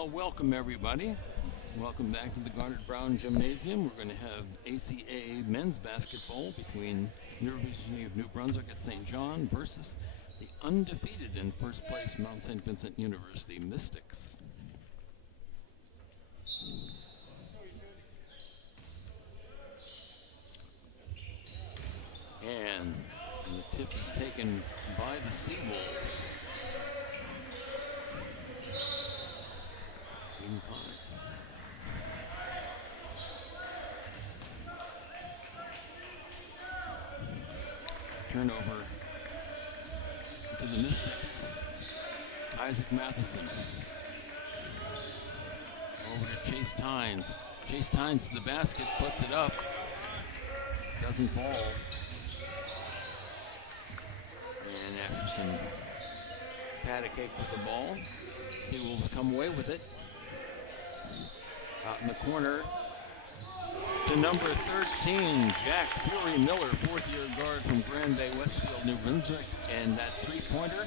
Well, welcome everybody. Welcome back to the Garnet Brown Gymnasium. We're going to have ACAA men's basketball between University of New Brunswick at St. John versus the undefeated in first place Mount St. Vincent University Mystics. And the tip is taken by the Seawolves. Turnover to the Mystics. Isaac Matheson. Over to Chase Tynes. Chase Tynes to the basket, puts it up. Doesn't fall. And after some pat a cake with the ball, Seawolves come away with it. Out in the corner to number 13, Jack Fury Miller, fourth-year guard from Grand Bay, Westfield, New Brunswick. And that three-pointer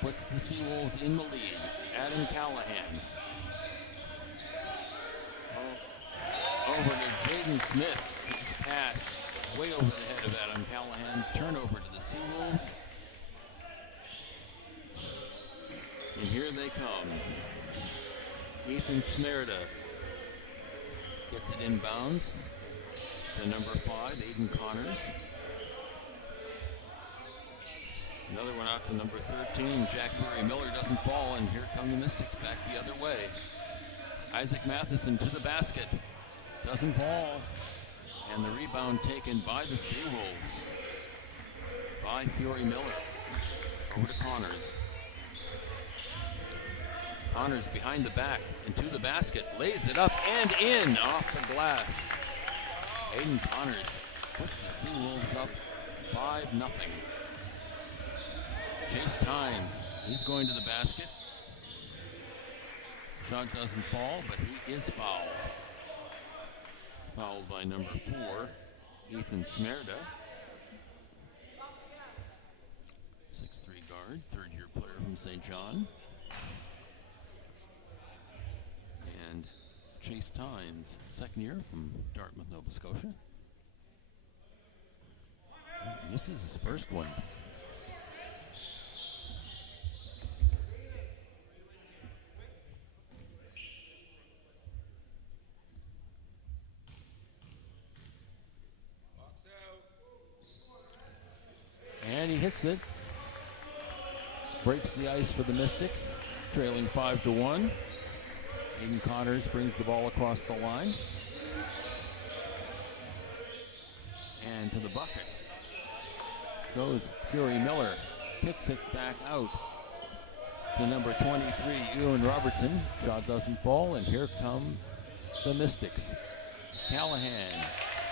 puts the Seawolves in the lead. Adam Callahan. Over to Jaden Smith. His pass way over the head of Adam Callahan. Turnover to the Seawolves. And here they come. Ethan Smerda gets it inbounds to number 5, Aiden Connors. Another one out to number 13, Jack Fury Miller doesn't fall, and here come the Mystics back the other way. Isaac Matheson to the basket, doesn't fall, and the rebound taken by the Seawolves by Fury Miller. Over to Connors. Connors behind the back and to the basket, lays it up and in off the glass. Aiden Connors puts the Seawolves up 5-0. Chase Tynes, he's going to the basket. Shot doesn't fall, but he is fouled. Fouled by number 4, Ethan Smerda. 6'3" guard, third-year player from St. John. And Chase Tynes, second year from Dartmouth, Nova Scotia. Misses his first one. And he hits it. Breaks the ice for the Mystics, trailing 5-1. Aiden Connors brings the ball across the line. And to the bucket goes Fury Miller. Kicks it back out to number 23, Ewan Robertson. Shot doesn't fall, and here come the Mystics. Callahan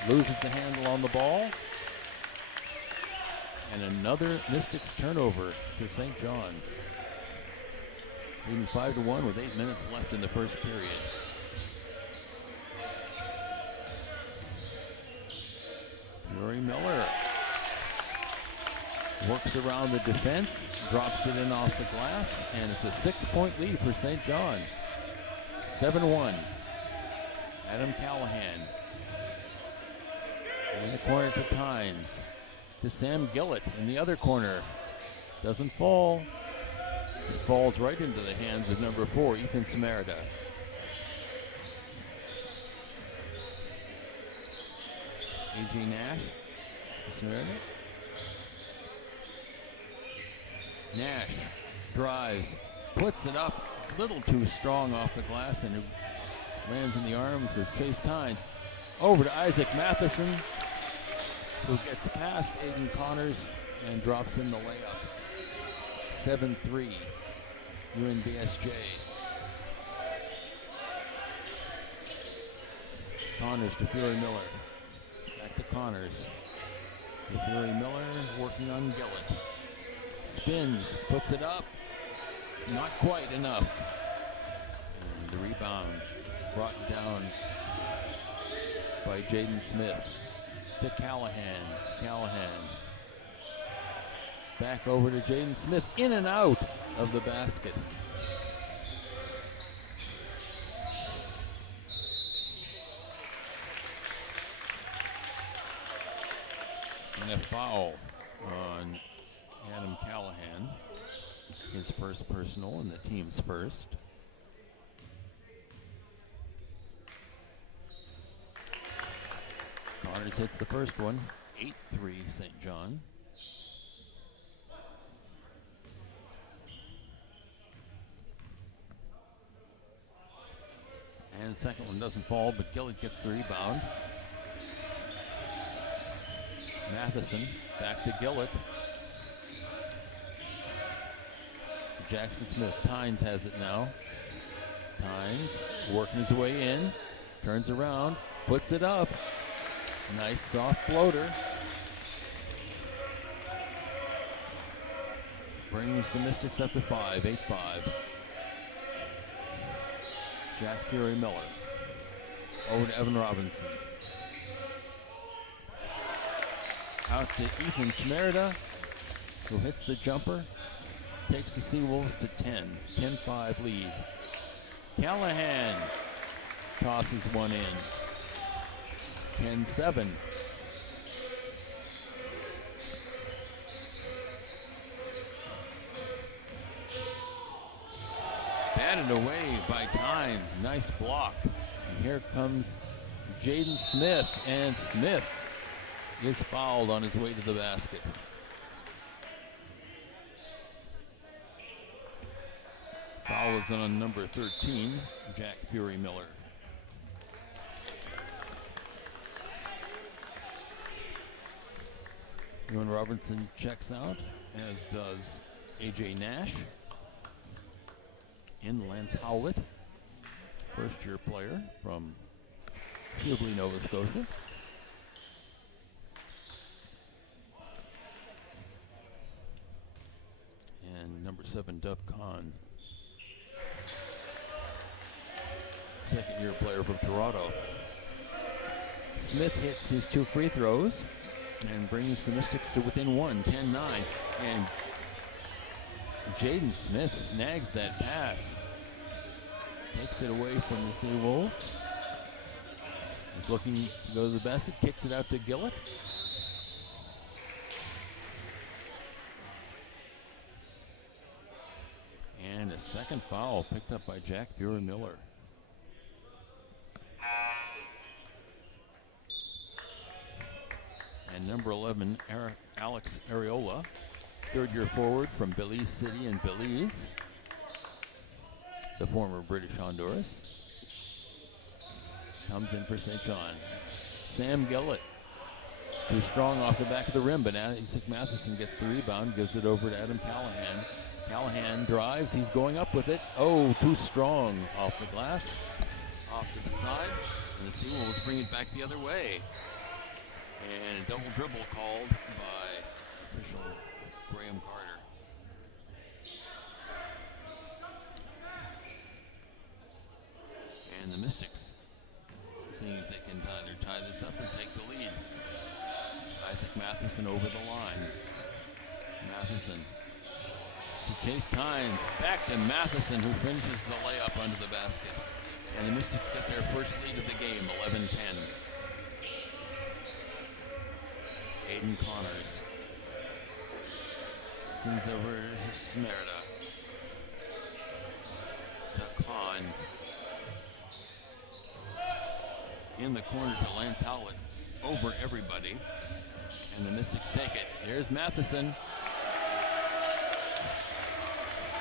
loses the handle on the ball. And another Mystics turnover to St. John. Leading 5-1 with 8 minutes left in the first period. Fury Miller works around the defense, drops it in off the glass, and it's a 6-point lead for St. John. 7-1. Adam Callahan. In the corner to Tynes. To Sam Gillett in the other corner. Doesn't fall. Falls right into the hands of number 4, Ethan Smerda. A.J. Nash. Smerda. Nash drives, puts it up, a little too strong off the glass, and it lands in the arms of Chase Tynes. Over to Isaac Matheson, who gets past Aiden Connors and drops in the layup. 7-3, UNBSJ. Connors to Fury Miller. Back to Connors. To Fury Miller, working on Gillett. Spins, puts it up. Not quite enough. And the rebound brought down by Jaden Smith. To Callahan. Callahan. Back over to Jaden Smith. In and out of the basket. And a foul on Adam Callahan. His first personal and the team's first. Connors hits the first one, 8-3 St. John. And the second one doesn't fall, but Gillett gets the rebound. Matheson back to Gillett. Jackson Smith. Tynes has it now. Tynes working his way in. Turns around. Puts it up. Nice soft floater. Brings the Mystics up to 5, 8-5. Jack Fury Miller. Over to Evan Robinson. Out to Ethan Schmerda, who hits the jumper. Takes the Seawolves to 10. 10-5 lead. Callahan tosses one in. 10-7. Batted away by Tynes. Nice block. And here comes Jaden Smith. And Smith is fouled on his way to the basket. Foul is on number 13, Jack Fury Miller. Ewan Robertson checks out, as does A.J. Nash. In Lance Howlett, first-year player from Sibley, Nova Scotia. And number 7, Dove Kahn, second-year player from Toronto. Smith hits his 2 free throws and brings the Mystics to within 1, 10-9. And Jaden Smith snags that pass. Takes it away from the Seawolves. He's looking to go to the basket, kicks it out to Gillett. And a second foul picked up by Jack Fury Miller. And number 11, Alex Areola, third-year forward from Belize City and Belize, the former British Honduras, comes in for St. John. Sam Gillett, too strong off the back of the rim, but Isaac Matheson gets the rebound, gives it over to Adam Callahan. Callahan drives, he's going up with it. Oh, too strong off the glass, off to the side, and the Seawolves bring it back the other way. And a double dribble called by official Graham Carter. And the Mystics seeing if they can either tie this up or take the lead. Isaac Matheson over the line. Matheson to Chase Tynes. Back to Matheson, who finishes the layup under the basket. And the Mystics get their first lead of the game, 11-10. Aiden Connors sends over to Smerda. To Kahn. In the corner to Lance Howlett. Over everybody. And the Mystics take it. Here's Matheson.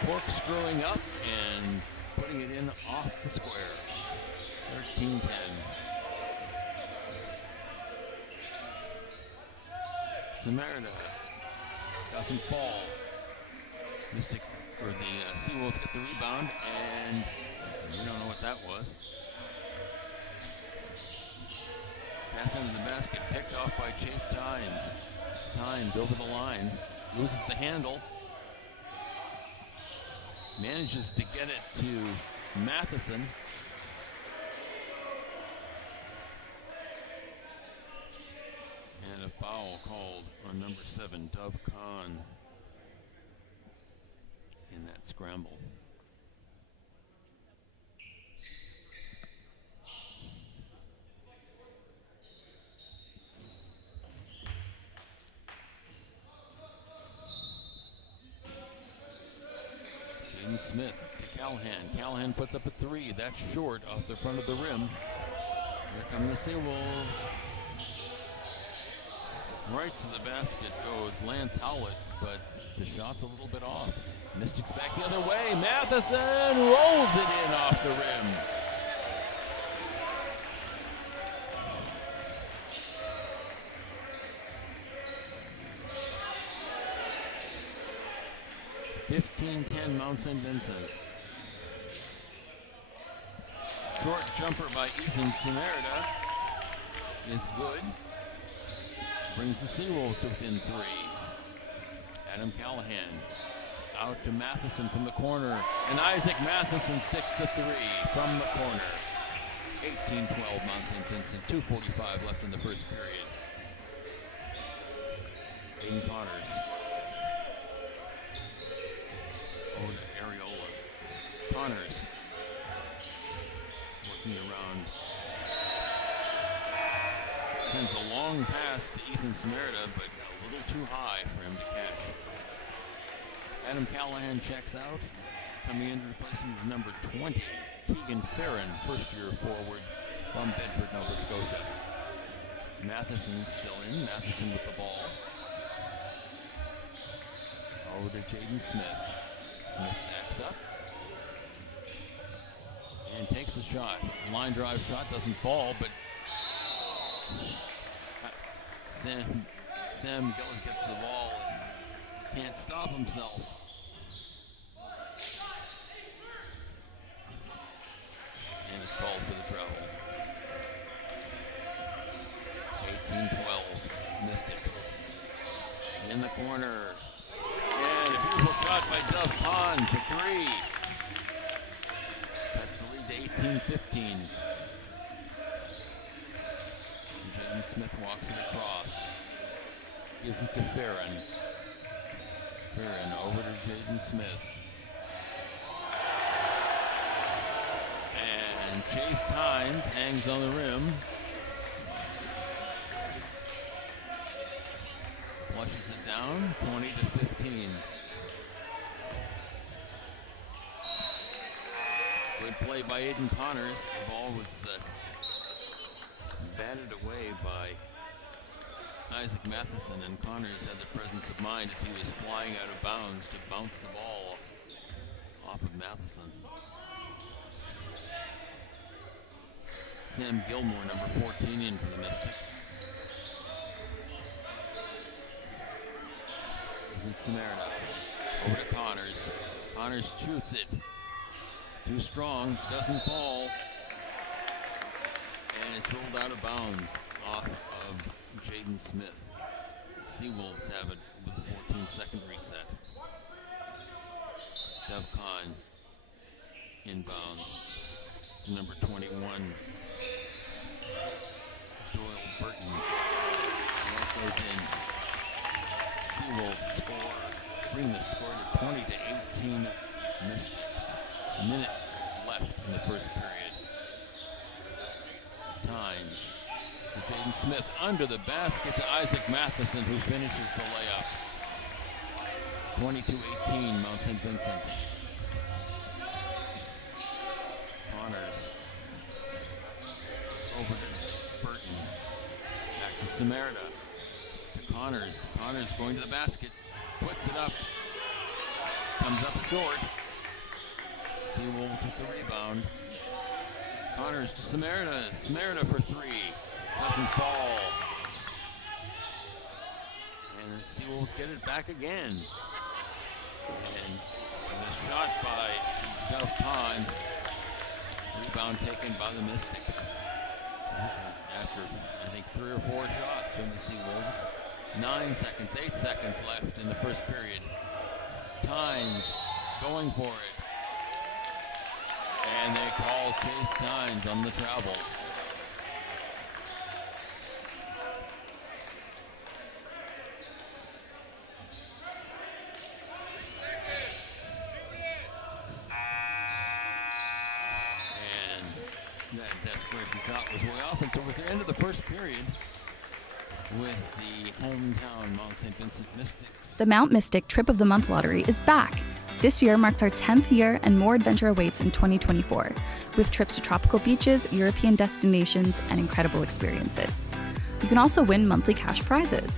Corkscrewing up and putting it in off the square. 13-10. Smerda doesn't fall. Mystics, or the Seawolves get the rebound, and we don't know what that was. Pass under the basket, picked off by Chase Tynes. Tynes over the line, loses the handle. Manages to get it to Matheson. And a foul called on number 7, Dove Kahn, in that scramble. Smith to Callahan. Callahan puts up a three. That's short off the front of the rim. Here come the Seawolves. Right to the basket goes Lance Howlett, but the shot's a little bit off. Mystics back the other way. Matheson rolls it in off the rim. (15-10) Mount St. Vincent. Short jumper by Ethan Samerida is good. Brings the Seawolves within three. Adam Callahan out to Matheson from the corner, and Isaac Matheson sticks the three from the corner. 18-12 Mount St. Vincent, 2:45 left in the first period. Aiden Connors. Over to Areola. Connors working around. Sends a long pass to Ethan Samerida, but a little too high for him to catch. Adam Callahan checks out. Coming in to replace him is number 20, Keegan Farron, first-year forward from Bedford, Nova Scotia. Matheson still in. Matheson with the ball. Over to Jaden Smith. Smith backs up and takes the shot. Line drive shot doesn't fall, but Sam Gillis gets the ball and can't stop himself. And it's called for the travel. 18-12 Mystics. In the corner. And a beautiful shot by Dove Pond for three. That's the lead to 18-15. Jaden Smith walks it across. Gives it to Farron. Farron over to Jaden Smith. And Chase Tynes hangs on the rim. Flushes it down, 20-15. Good play by Aiden Connors. The ball was batted away by Isaac Matheson, and Connors had the presence of mind as he was flying out of bounds to bounce the ball off of Matheson. Sam Gilmore, number 14, in for the Mystics. Samerida over to Connors. Connors shoots it. Too strong, doesn't fall. And it's rolled out of bounds off of Jaden Smith. The Seawolves have it with a 14-second reset. Devcon inbounds to number 21, Doyle Burton. That goes in. Seawolves score, bring the score to 20-18 Mystics. A minute left in the first period. Tynes to Jaden Smith under the basket to Isaac Matheson, who finishes the layup. 22-18 Mount St. Vincent. Connors over to Burton. Back to Samerida. Connors. Connors going to the basket, puts it up, comes up short. Seawolves with the rebound. Connors to Samerida. Samerida for three. Doesn't fall. And the Seawolves get it back again. And a shot by Dove Pond. Rebound taken by the Mystics. After, I think, 3 or 4 shots from the Seawolves. 9 seconds, 8 seconds left in the first period. Tynes going for it. And they call Chase Tynes on the travel. And that desperation shot was way off. And so with the end of the first period, with the hometown Mount St. Vincent Mystics. The Mount Mystic Trip of the Month lottery is back. This year marks our 10th year and more adventure awaits in 2024, with trips to tropical beaches, European destinations, and incredible experiences. You can also win monthly cash prizes.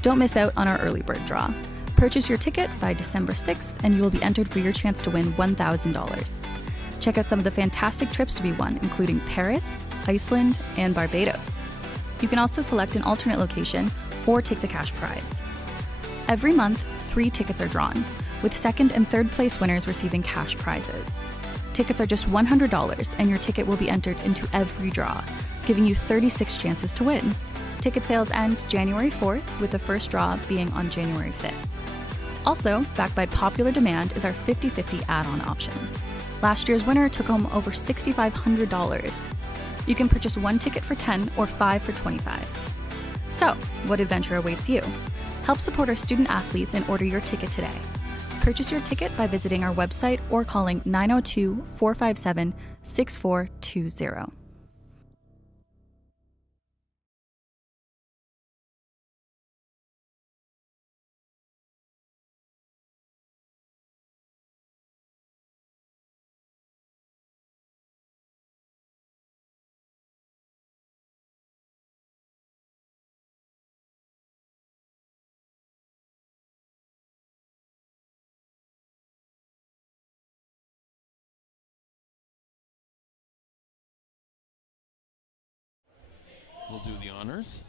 Don't miss out on our early bird draw. Purchase your ticket by December 6th and you will be entered for your chance to win $1,000. Check out some of the fantastic trips to be won, including Paris, Iceland, and Barbados. You can also select an alternate location or take the cash prize. Every month, 3 tickets are drawn, with second and third place winners receiving cash prizes. Tickets are just $100 and your ticket will be entered into every draw, giving you 36 chances to win. Ticket sales end January 4th, with the first draw being on January 5th. Also, backed by popular demand is our 50-50 add-on option. Last year's winner took home over $6,500. You can purchase 1 ticket for $10 or 5 for $25. So, what adventure awaits you? Help support our student athletes and order your ticket today. Purchase your ticket by visiting our website or calling 902-457-6420. We'll do the honors.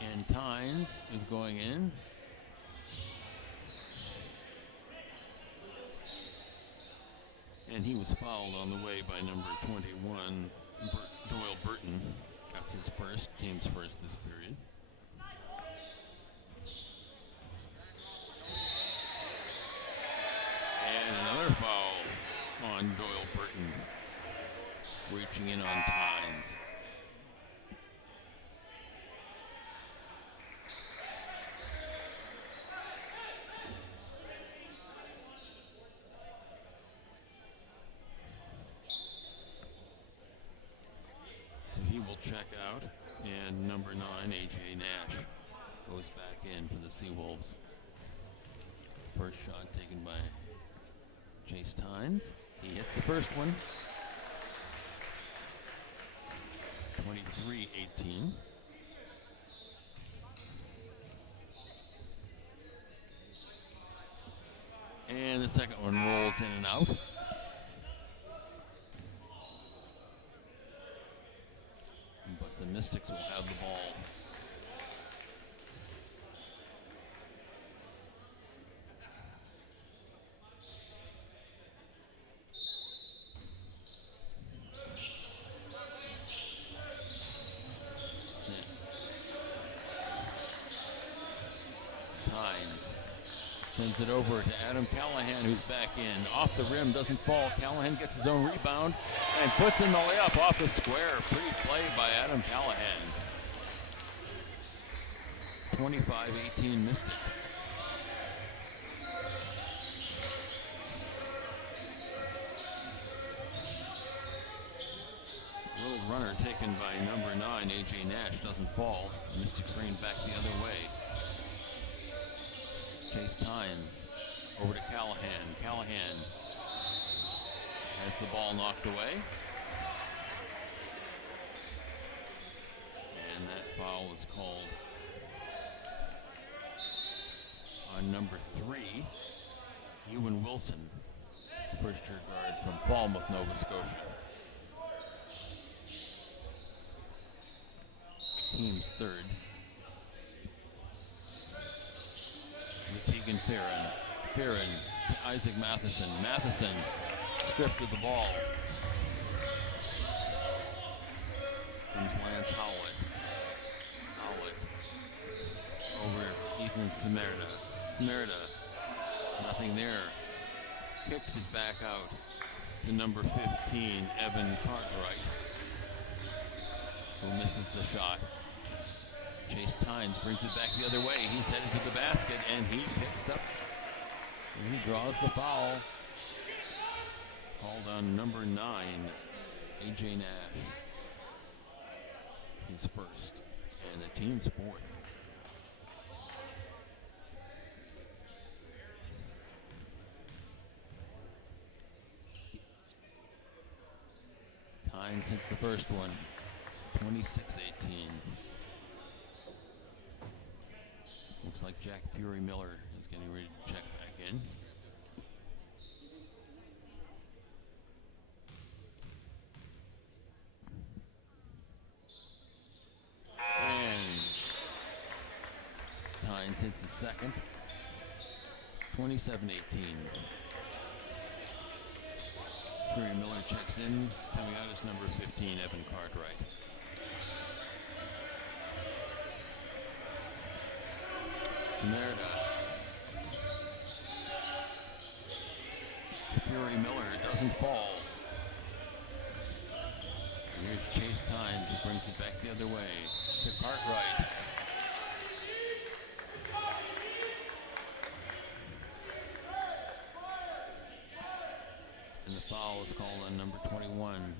And Tynes is going in. And he was fouled on the way by number 21, Doyle Burton. That's his first, team's first this period. And another foul on Doyle Burton, reaching in on Tynes. So he will check out, and number 9, AJ Nash, goes back in for the Seawolves. First shot taken by Chase Tynes. He hits the first one. 23-18. And the second one rolls in and out. But the Mystics will have the ball. Sends it over to Adam Callahan, who's back in. Off the rim, doesn't fall. Callahan gets his own rebound and puts in the layup off the square. Pretty play by Adam Callahan. 25-18 Mystics. Little runner taken by number 9, AJ Nash, doesn't fall. Mystics bring it back the other way. Chase Tynes over to Callahan. Callahan has the ball knocked away. And that foul is called on number 3, Ewan Wilson, first-year guard from Falmouth, Nova Scotia. Team's third. Keegan Farron. Farron to Isaac Matheson. Matheson stripped of the ball. Comes Lance Howlett. Howlett over Ethan Samerda. Samerda, nothing there. Kicks it back out to number 15, Evan Cartwright, who misses the shot. Chase Tynes brings it back the other way. He's headed to the basket, and he picks up, and he draws the foul. Called on number 9, A.J. Nash, his first, and the team's fourth. Hines hits the first one, 26-18. Looks like Jack Fury Miller is getting ready to check back in. And Hines hits the second, 27-18. Fury Miller checks in, coming out is number 15, Evan Cartwright. Merida. Fury Miller doesn't fall. And here's Chase Tynes who brings it back the other way to Cartwright. And the foul is called on number 21,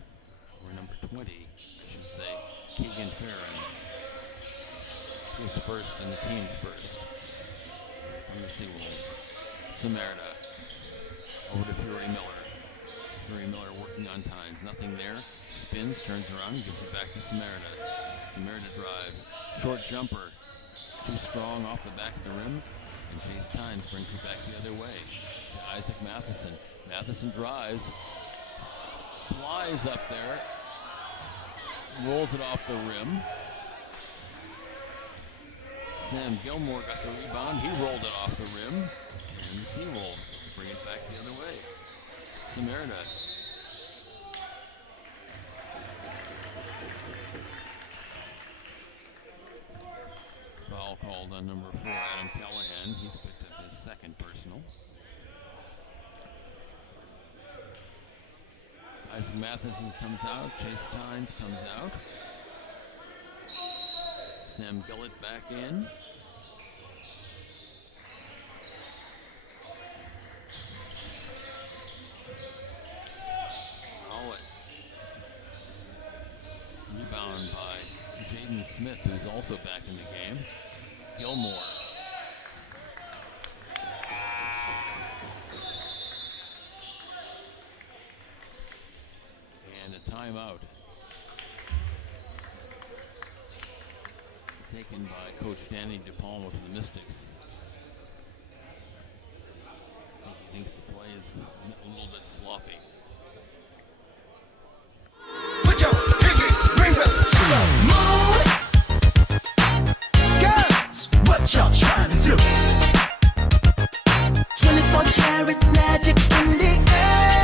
or number 20, I should say, Keegan Farron. His first and the team's first. From the Seawolves. Samerda over to Fury Miller. Fury Miller working on Tynes. Nothing there. Spins, turns around, gives it back to Samerda. Samerda drives. Short jumper. Too strong off the back of the rim. And Chase Tynes brings it back the other way to Isaac Matheson. Matheson drives. Flies up there. Rolls it off the rim. Sam Gilmore got the rebound. He rolled it off the rim. And the Seawolves bring it back the other way. Samerda. Foul called on number 4, Adam Callahan. He's picked up his second personal. Isaac Matheson comes out. Chase Tynes comes out. Sam Gillett back in. Howlett. Rebound by Jaden Smith, who's also back in the game. Gilmore. And a timeout. Taken by Coach Danny DePalma for the Mystics. I think he thinks the play is a little bit sloppy. Put your pinky rings up to the moon. Girls, what y'all trying to do? 24 karat magic in the air.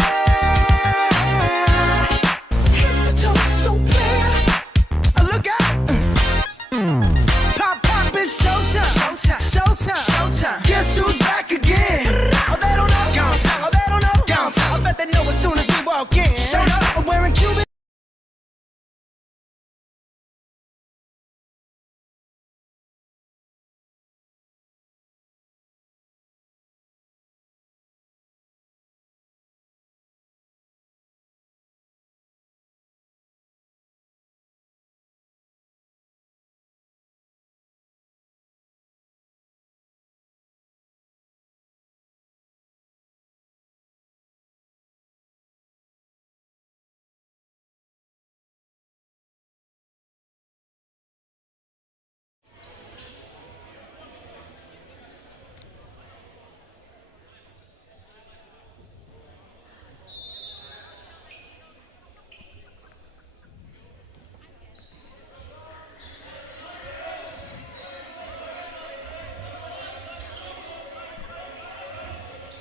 Head to toe, so clear. Look out. Pop, it's showtime. Showtime. Guess who's back again? Oh, they don't know. Downtown. Oh, they don't know. Downtown. I bet they know as soon as we walk in. Showed up. I'm wearing Cuban.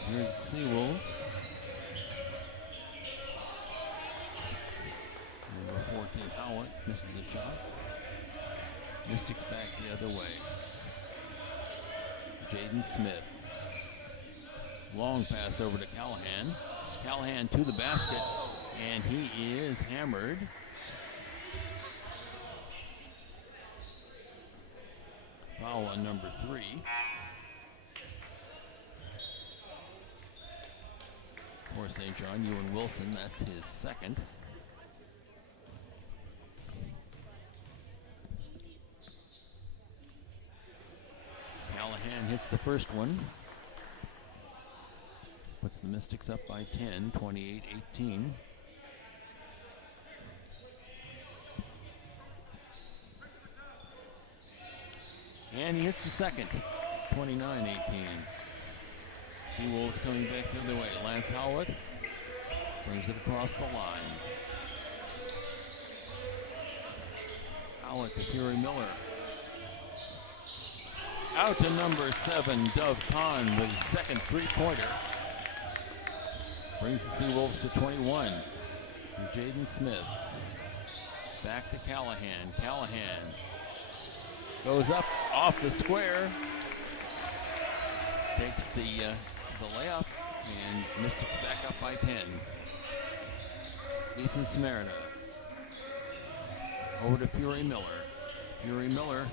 Here's the Seawolves. Number 14, Howlett misses the shot. Mystics back the other way. Jaden Smith. Long pass over to Callahan. Callahan to the basket, and he is hammered. Foul on number 3. For St. John, Ewan Wilson, that's his second. Callahan hits the first one. Puts the Mystics up by 10, 28-18. And he hits the second, 29-18. Seawolves coming back the other way. Lance Howlett brings it across the line. Howlett to Fury Miller. Out to number 7, Dove Kahn with his second three-pointer. Brings the Seawolves to 21. For Jaden Smith. Back to Callahan. Callahan goes up off the square. Takes the layup, and Mystics back up by 10. Ethan Smerda. Over to Fury Miller. Fury Miller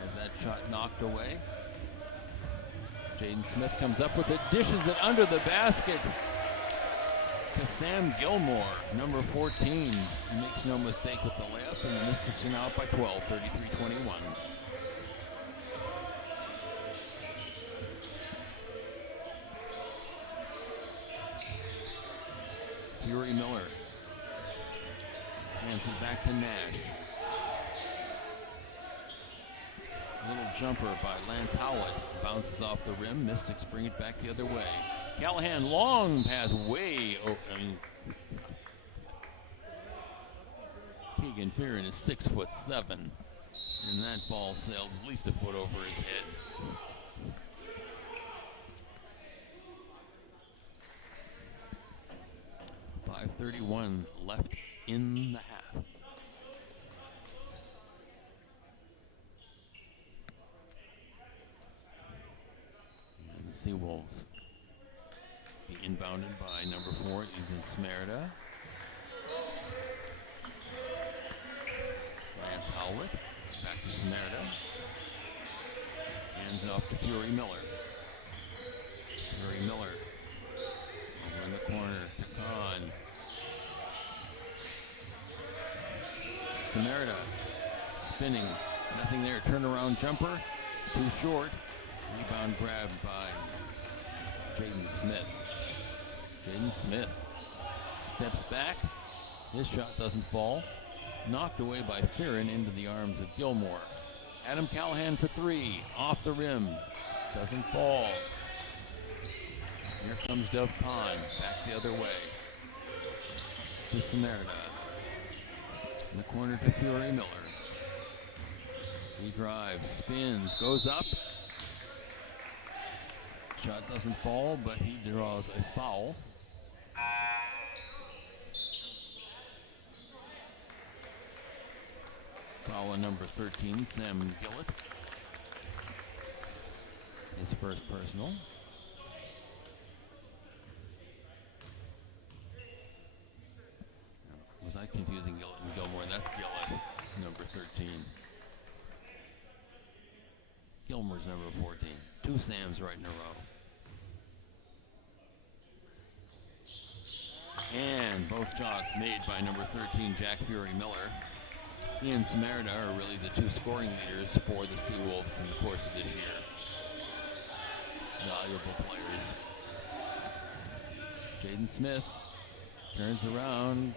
has that shot knocked away. Jaden Smith comes up with it, dishes it under the basket to Sam Gilmore, number 14. He makes no mistake with the layup, and the Mystics are now up by 12, 33-21. Fury Miller hands it back to Nash. Little jumper by Lance Howlett. Bounces off the rim. Mystics bring it back the other way. Callahan, long pass way. Keegan Fearon is 6'7", and that ball sailed at least a foot over his head. .531 left in the half. And the Seawolves be inbounded by number 4, Ethan Smerda. Lance Howlett, back to Smerda. Hands it off to Fury Miller. Fury Miller over in the corner to Kahn. Smerda spinning, nothing there. Turnaround jumper, too short. Rebound grabbed by Jaden Smith. Jaden Smith steps back. His shot doesn't fall. Knocked away by Fearon into the arms of Gilmore. Adam Callahan for 3, off the rim. Doesn't fall. Here comes Dove Kahn, back the other way. To Smerda. In the corner to Fury Miller. He drives, spins, goes up. Shot doesn't fall, but he draws a foul. Foul on number 13, Sam Gillett. His first personal. Was I confusing Gillett and Gilmore? That's Gillett, number 13. Gilmore's number 14. 2 Sams right in a row. And both shots made by number 13, Jack Fury Miller. He and Smerda are really the 2 scoring leaders for the Seawolves in the course of this year. Valuable players. Jaden Smith turns around.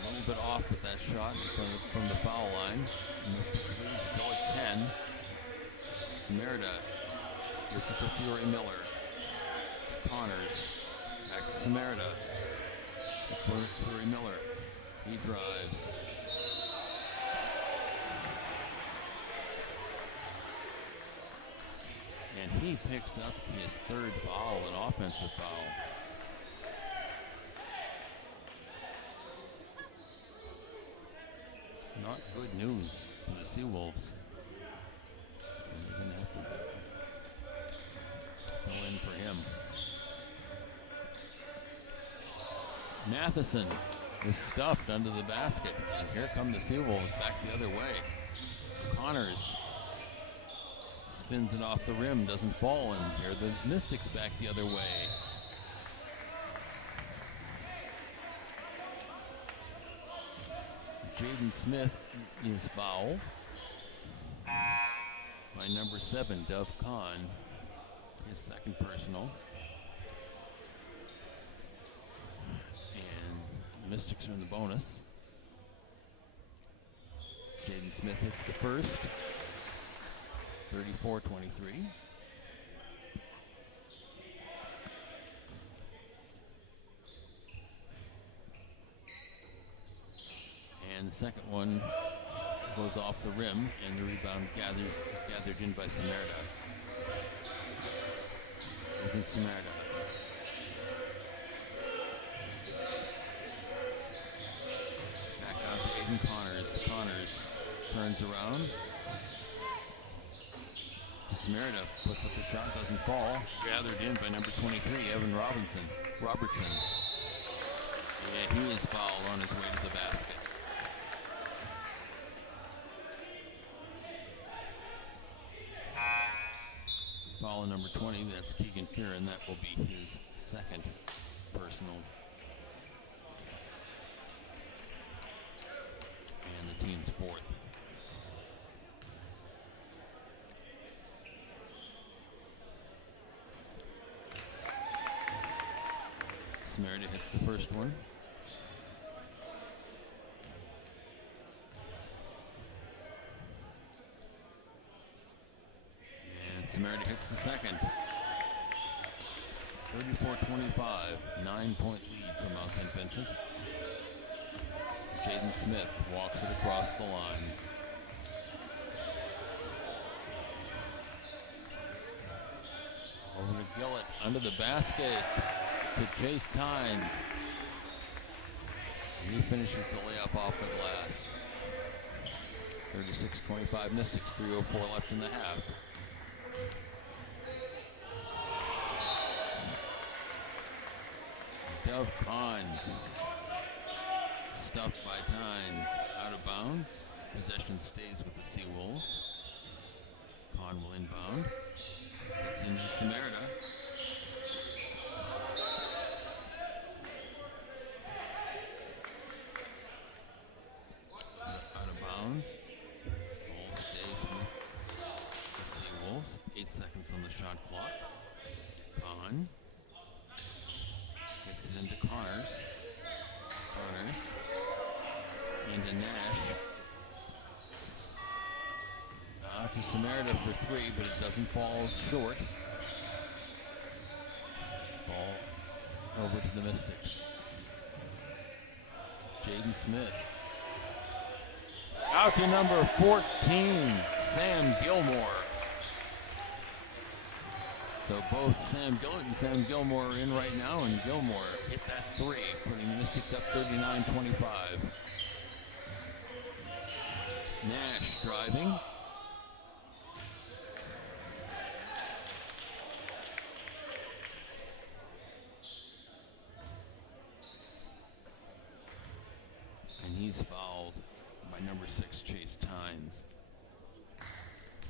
A little bit off with that shot from the foul line. Mystics lead still at 10. Smerda gets it to Fury Miller. Connors. Back to Smerda. Fury Miller. He drives. And he picks up his 3rd foul, an offensive foul. Not good news for the Seawolves. They're going to have to go in for him. Matheson is stuffed under the basket. And here come the Seawolves back the other way. Connors spins it off the rim, doesn't fall, and here the Mystics back the other way. Jaden Smith is fouled. by number 7, Dove Khan. His second personal. And Mystics are in the bonus. Jaden Smith hits the first. 34-23. And the second one goes off the rim, and the rebound is gathered in by Samerda. Look at Samerda. Back out to Aiden Connors. Connors turns around. Samerda puts up the shot, doesn't fall. Gathered in by number 23, Evan Robertson. And he is fouled on his way to the basket. Foul on number 20, that's Keegan Fearon. That will be his second personal. And the team's fourth. Samerda hits the first one. And Samerda hits the second. 34-25, 9-point lead for Mount St. Vincent. Jaden Smith walks it across the line. Over to Gillett, under the basket to Chase Tynes. And he finishes the layup off the glass. 36-25 Mystics, 3:04 left in the half. Dove Khan, stuffed by Tynes, out of bounds. Possession stays with the Seawolves. Khan will inbound. Gets into Samerda. Out of bounds. Ball stays with the Seawolves. 8 seconds on the shot clock. Khan gets it into Connors. Into Nash. To Samerda for 3, but it doesn't fall short. Ball over to the Mystics. Jaden Smith. Out to number 14, Sam Gilmore. So both Sam Gillett and Sam Gilmore are in right now, and Gilmore hit that 3, putting the Mystics up 39-25. Nash driving. And he's fouled by number 6, Chase Tynes.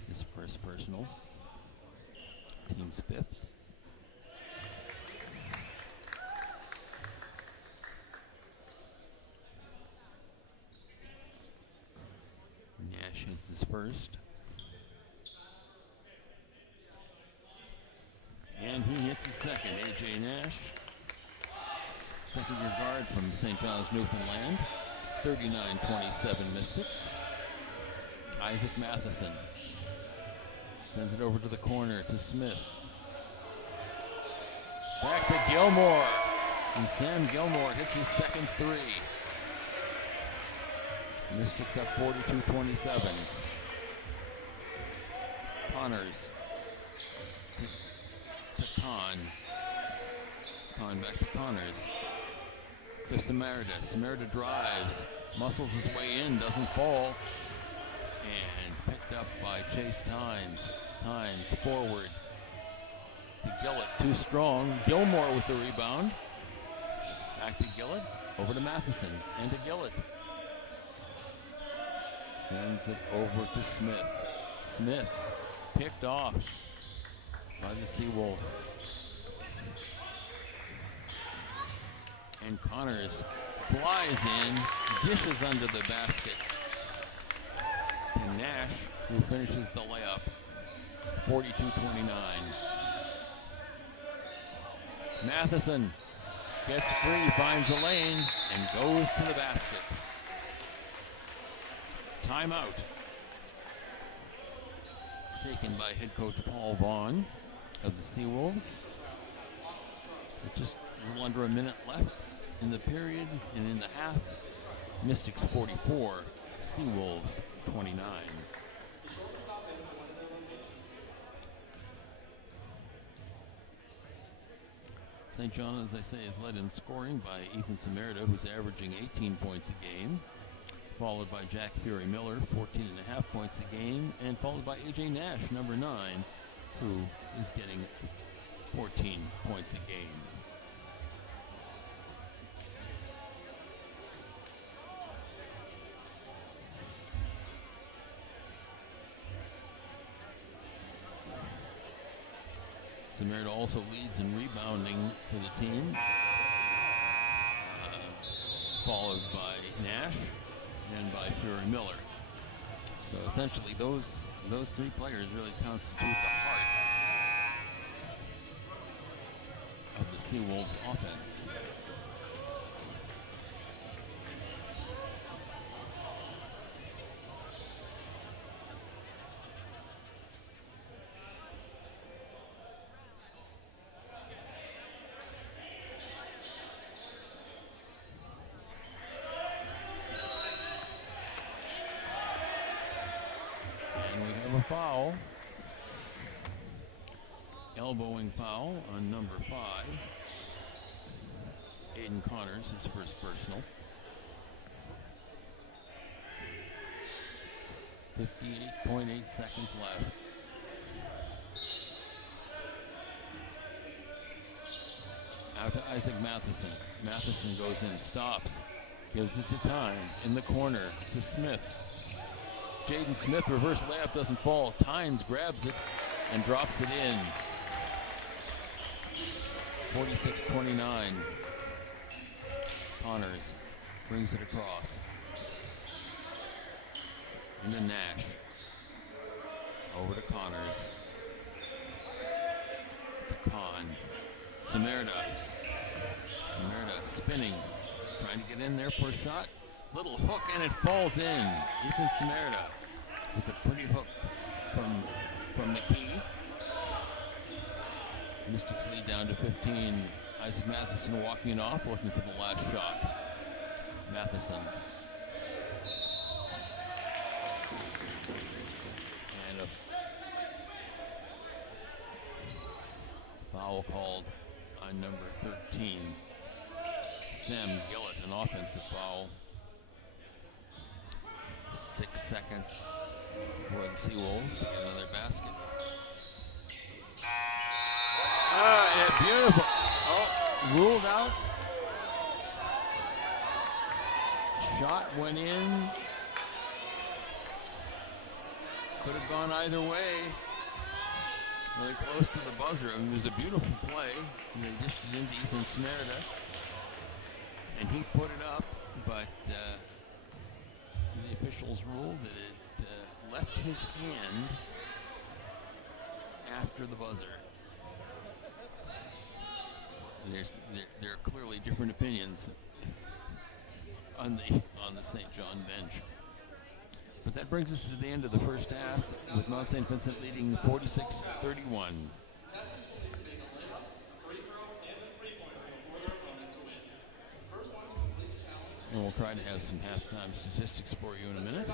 His first personal. Team's 5th. Nash hits his first. And he hits his second. A.J. Nash, second-year guard from St. John's, Newfoundland. 39-27 Mystics. Isaac Matheson sends it over to the corner to Smith. Back to Gilmore. And Sam Gilmore hits his second 3. Mystics up 42-27. Connors to Khan. Khan back to Connors. To Samerda. Samerda drives. Muscles his way in. Doesn't fall. And picked up by Chase Tynes. Tynes forward to Gillett. Too strong. Gilmore with the rebound. Back to Gillett. Over to Matheson. And to Gillett. Sends it over to Smith. Smith picked off by the Seawolves. And Connors flies in, dishes under the basket. And Nash, who finishes the layup. 42-29. Matheson gets free, finds the lane, and goes to the basket. Timeout. Taken by head coach Paul Vaughn of the Seawolves. With just a little under a minute left in the period and in the half. Mystics 44, Seawolves 29. St. John, as I say, is led in scoring by Ethan Samerda, who's averaging 18 points a game, followed by Jack Fury Miller, 14.5 points a game, and followed by AJ Nash, number 9, who is getting 14 points a game. Samerda also leads in rebounding for the team, followed by Nash and by Fury Miller. So essentially those three players really constitute the heart of the Seawolves offense. Foul, elbowing foul on number 5. Aiden Connors, his first personal. 58.8 seconds left. Out to Isaac Matheson. Matheson goes in, stops, gives it to Time in the corner to Smith. Jaden Smith, reverse layup, doesn't fall. Tynes grabs it and drops it in. 46-29. Connors brings it across. Into Nash. Over to Connors. To Kahn. Samerda. Samerda spinning. Trying to get in there for a shot. Little hook and it falls in. Ethan Samerda with a pretty hook from the key. Mystics lead down to 15. Isaac Matheson walking it off, looking for the last shot. Matheson. And a foul called on number 13. Sam Gillett, an offensive foul. 6 seconds for the Seawolves to get another basket. Yeah, beautiful. Oh, ruled out. Shot went in. Could have gone either way. Really close to the buzzer. I mean, it was a beautiful play. And they dished it into Ethan Samerda. And he put it up, but the officials ruled that it left his hand after the buzzer. And there are clearly different opinions on the St. John bench. But that brings us to the end of the first half, with Mount St. Vincent leading 46-31. And we'll try to have some halftime statistics for you in a minute.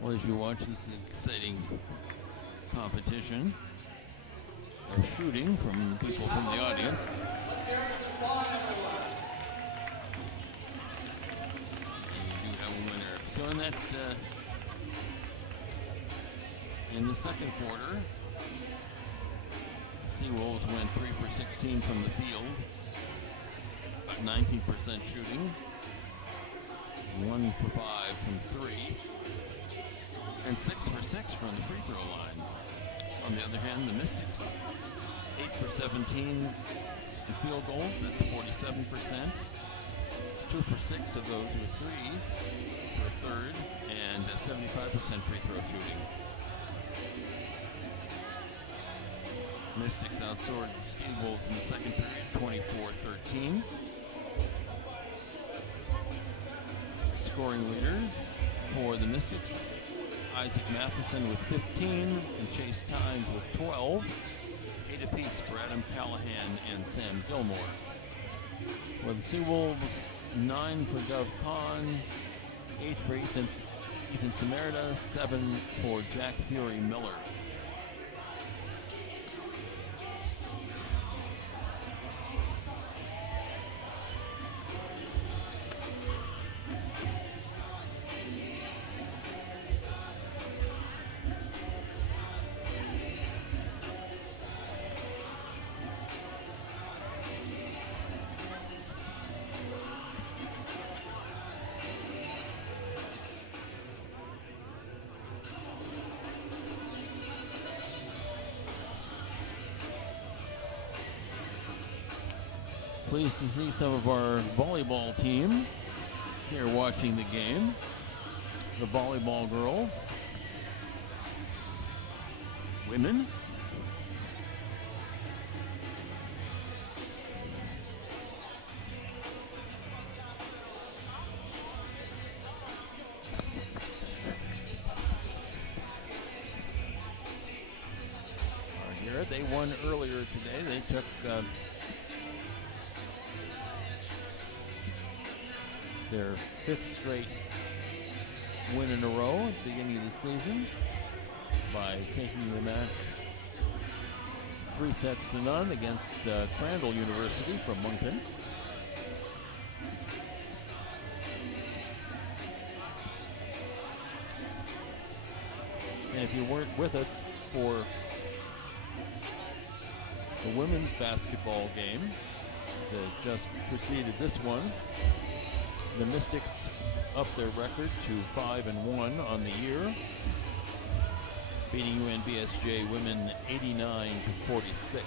Well, as you watch this exciting competition, or shooting from people from the audience. that in the second quarter. Seawolves went 3 for 16 from the field, about 19% shooting, 1 for 5 from 3, and 6 for 6 from the free throw line. On the other hand, the Mystics, 8 for 17 in field goals, that's 47%. 2 for 6 of those were threes for a third, and 75% free throw shooting. Mystics outscored the Seawolves in the second period, 24-13. Scoring leaders for the Mystics, Isaac Matheson with 15 and Chase Tynes with 12. 8 apiece for Adam Callahan and Sam Gilmore. For the Seawolves, 9 for Dove Kahn, 8 for Ethan Samerda, 7 for Jack Fury Miller. Pleased to see some of our volleyball team here watching the game. The volleyball girls. Women. Are here. They won earlier today. They took their 5th straight win in a row at the beginning of the season by taking the match 3-0 against Crandall University from Moncton. And if you weren't with us for the women's basketball game that just preceded this one, the Mystics up their record to 5-1 on the year, beating UNBSJ women 89-46.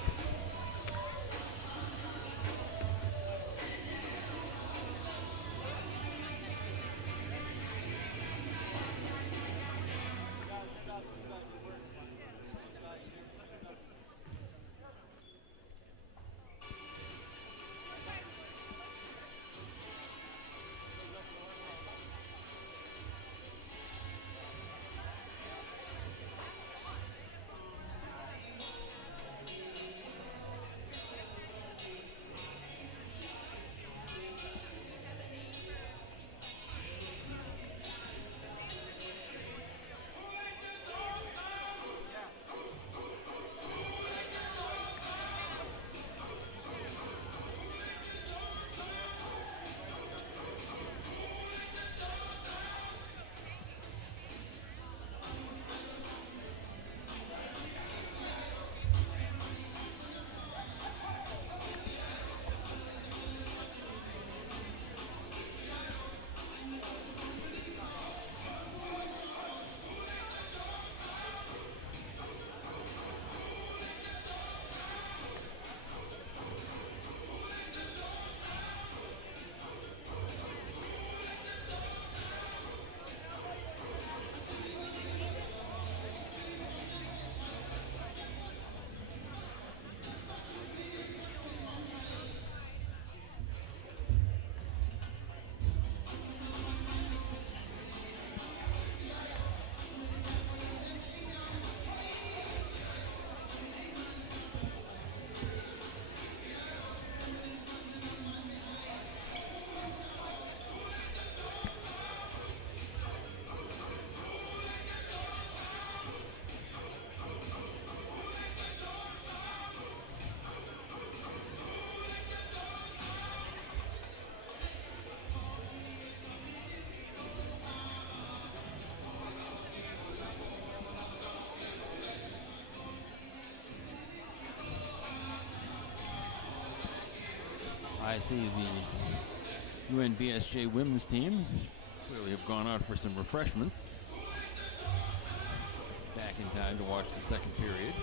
see the UNBSJ women's team clearly have gone out for some refreshments. Back in time to watch the second period.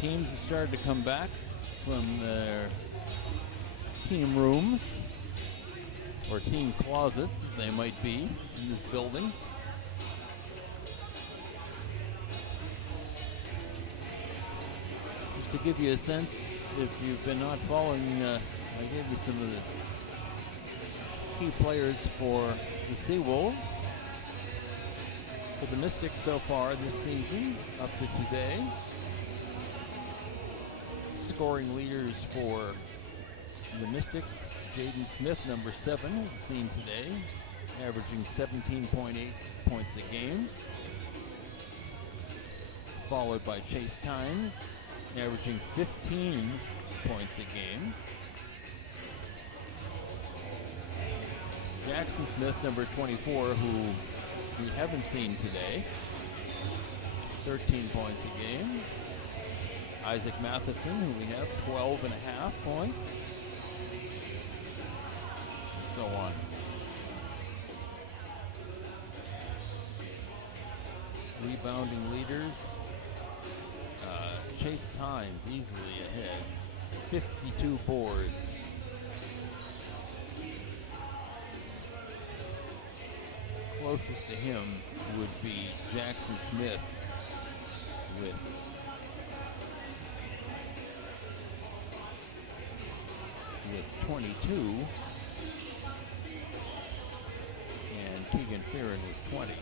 Teams have started to come back from their team rooms, or team closets, as they might be, in this building. Just to give you a sense, if you've been not following, I gave you some of the key players for the Seawolves. For the Mystics so far this season, up to today. Scoring leaders for the Mystics, Jaden Smith, number 7, seen today, averaging 17.8 points a game. Followed by Chase Tynes, averaging 15 points a game. Jackson Smith, number 24, who we haven't seen today, 13 points a game. Isaac Matheson, who we have, 12 and a half points. And so on. Rebounding leaders. Chase Tynes easily ahead. 52 boards. Closest to him would be Jackson Smith with 22, and Keegan Fearon with 20.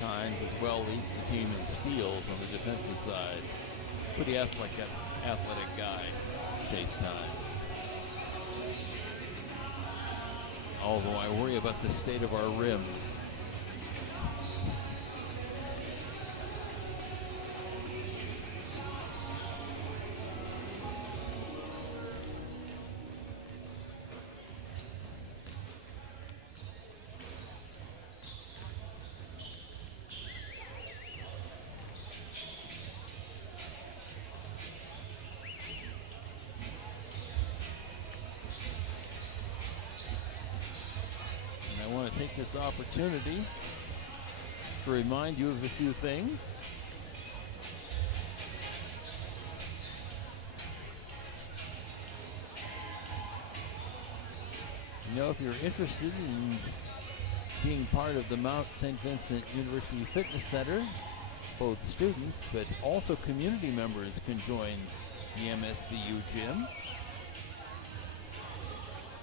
Tynes as well leads the team in steals on the defensive side. Pretty athletic guy, Chase Tynes. Although I worry about the state of our rims. this opportunity to remind you of a few things. You know, if you're interested in being part of the Mount St. Vincent University Fitness Center, both students but also community members can join the MSVU gym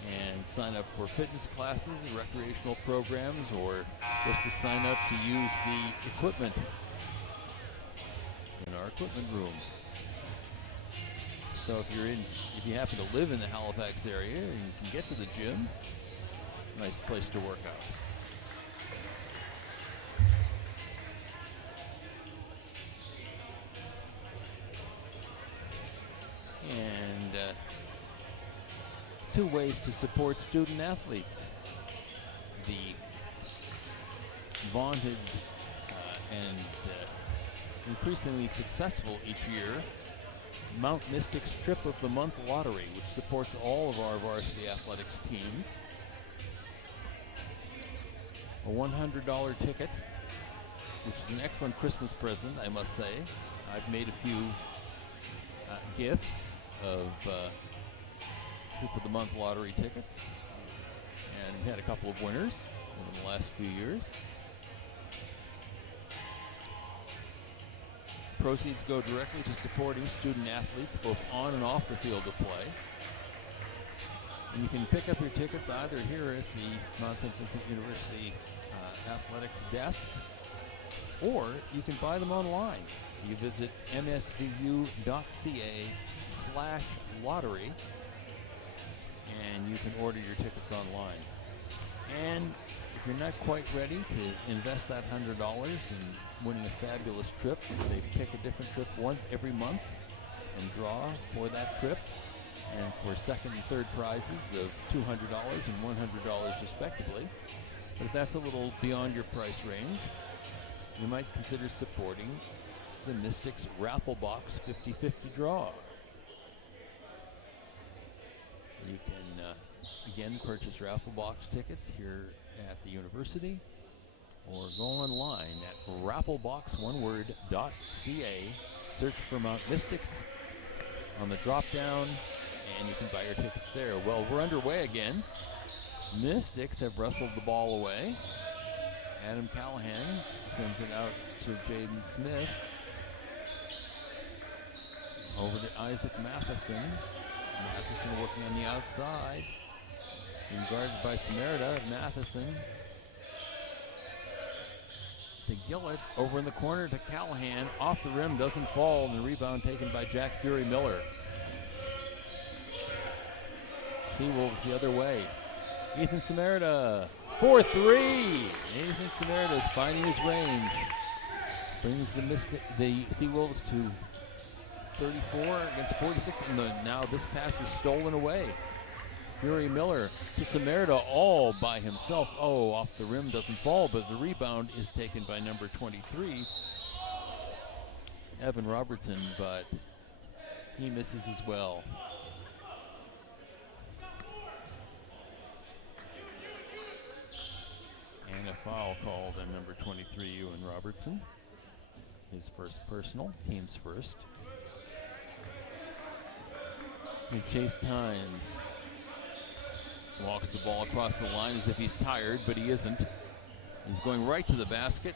and sign up for fitness classes, recreational programs, or just to sign up to use the equipment in our equipment room. So if you happen to live in the Halifax area and you can get to the gym, nice place to work out. And two ways to support student athletes. The vaunted and increasingly successful each year Mount Mystics Trip of the Month Lottery, which supports all of our varsity athletics teams. A $100 ticket, which is an excellent Christmas present, I must say. I've made a few gifts of Trip of the Month Lottery tickets, and we've had a couple of winners in the last few years. Proceeds go directly to supporting student athletes both on and off the field of play. And you can pick up your tickets either here at the Mount St. Vincent University Athletics desk, or you can buy them online. You visit msvu.ca/lottery and you can order your tickets online. And if you're not quite ready to invest that $100 in winning a fabulous trip, they pick a different trip every month and draw for that trip, and for second and third prizes of $200 and $100 respectively. But if that's a little beyond your price range, you might consider supporting the Mystics Raffle Box 50/50 draw. You can again purchase raffle box tickets here at the university, or go online at rafflebox.ca, search for Mount Mystics on the drop down, and you can buy your tickets there. Well, we're underway again. Mystics have wrestled the ball away. Adam Callahan sends it out to Jaden Smith. Over to Isaac Matheson. Matheson working on the outside. Being guarded by Samerda. Matheson to Gillett. Over in the corner to Callahan. Off the rim, doesn't fall, and the rebound taken by Jack Fury Miller. Seawolves the other way. Ethan Samerda for three. Ethan Samerda is finding his range. Brings the Seawolves to 34 against 46, and now this pass was stolen away. Fury Miller to Samerda all by himself. Oh, off the rim, doesn't fall, but the rebound is taken by number 23, Evan Robertson, but he misses as well. And a foul called on number 23, Ewan Robertson. His first personal, team's first. And Chase Tynes walks the ball across the line as if he's tired, but he isn't. He's going right to the basket,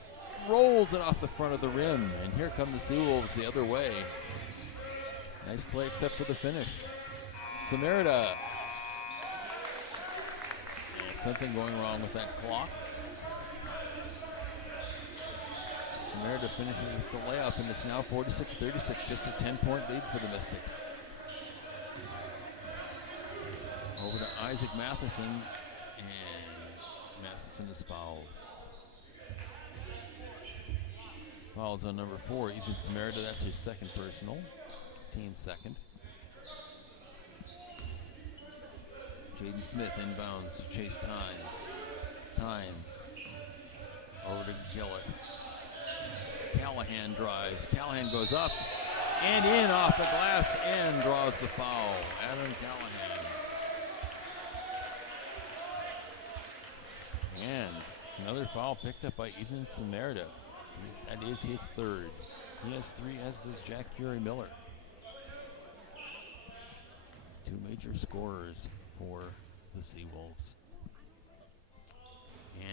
rolls it off the front of the rim, and here come the Seawolves the other way. Nice play except for the finish. Samerda. Yeah, something going wrong with that clock. Samerda finishes with the layup, and it's now 46-36, just a 10-point lead for the Mystics. Over to Isaac Matheson, and Matheson is fouled. Fouls on number 4, Ethan Samerda. That's his second personal, team second. Jaden Smith inbounds to Chase Tynes. Tynes over to Gillett. Callahan drives. Callahan goes up and in off the glass and draws the foul. Adam Callahan. And Another foul picked up by Ethan Samerda. That is his third. He has 3, as does Jack Fury Miller. 2 major scorers for the Seawolves.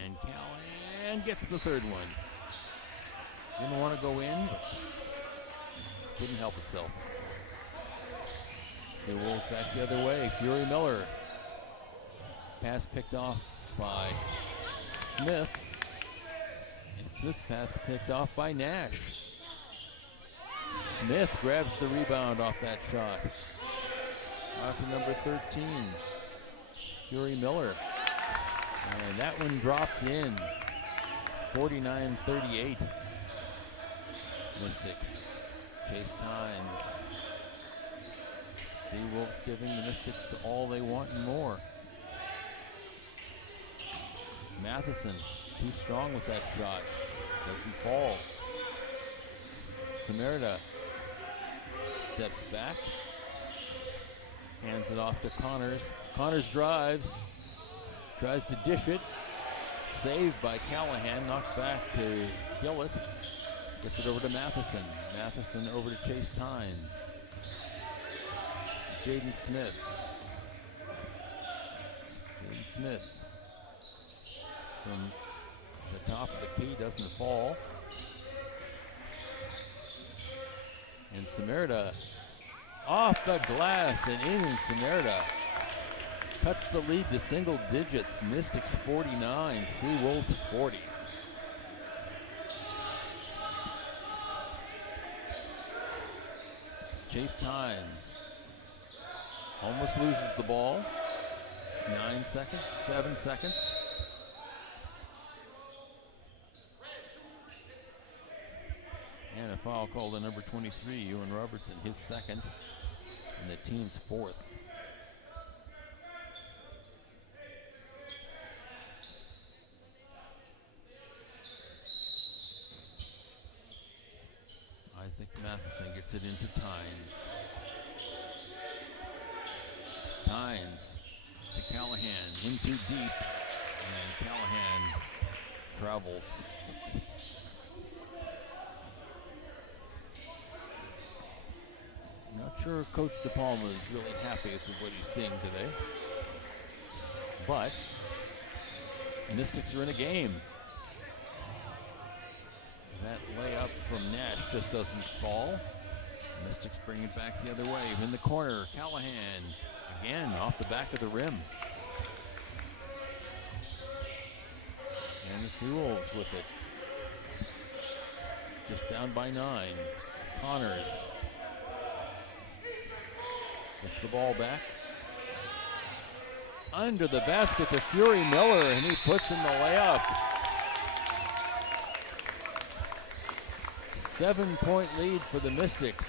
And Callahan gets the third one. Didn't want to go in, but couldn't help itself. Seawolves back the other way. Fury Miller. Pass picked off by Smith. And Smith's pass picked off by Nash. Smith grabs the rebound off that shot. Out to number 13, Fury Miller. And that one drops in. 49-38. Mystics. Chase Tynes. Seawolves giving the Mystics all they want and more. Matheson, too strong with that shot. Doesn't fall. Samerda steps back. Hands it off to Connors. Connors drives. Tries to dish it. Saved by Callahan. Knocked back to Gillett. Gets it over to Matheson. Matheson over to Chase Tynes. Jaden Smith. Jaden Smith. From the top of the key, doesn't fall. And Samerda off the glass and in, and Samerda cuts the lead to single digits. Mystics 49, Seawolves 40. Chase Tynes almost loses the ball. 9 seconds, 7 seconds. And a foul called on number 23, Ewan Robertson, his second, and the team's fourth. I think Matheson gets it into Tynes. Tynes to Callahan, in too deep, and Callahan travels. Not sure Coach DePalma is really happy with what he's seeing today. But Mystics are in a game. That layup from Nash just doesn't fall. Mystics bring it back the other way. In the corner, Callahan again off the back of the rim. And the Seawolves with it. Just down by 9. Connors gets the ball back. Under the basket to Fury Miller, and he puts in the layup. 7-point lead for the Mystics.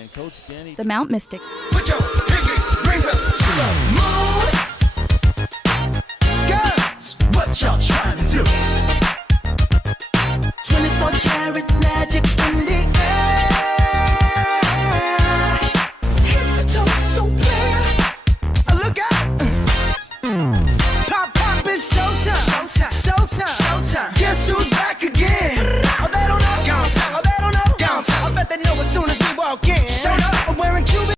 And Coach Danny. The Mount Mystic. Put your pinky rings up to the moon. Girls, what y'all trying to do? 24-karat magic in the air. Head to toe so clear. Look out. Pop, pop, it's showtime. Showtime. Showtime. Showtime. Guess who's back again? Oh, they don't know. Downtown. Oh, they don't know. Downtown. I bet they know as soon as we walk in. Showed up. I'm wearing Cuban.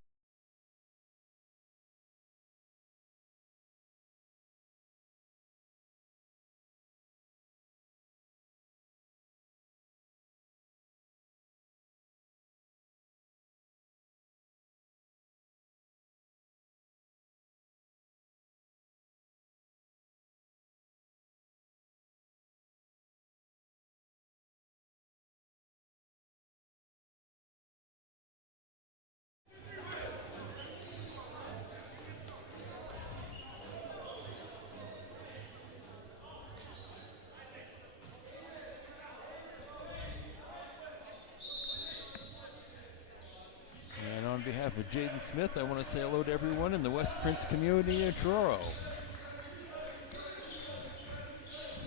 On behalf of Jaden Smith, I want to say hello to everyone in the West Prince community of Truro.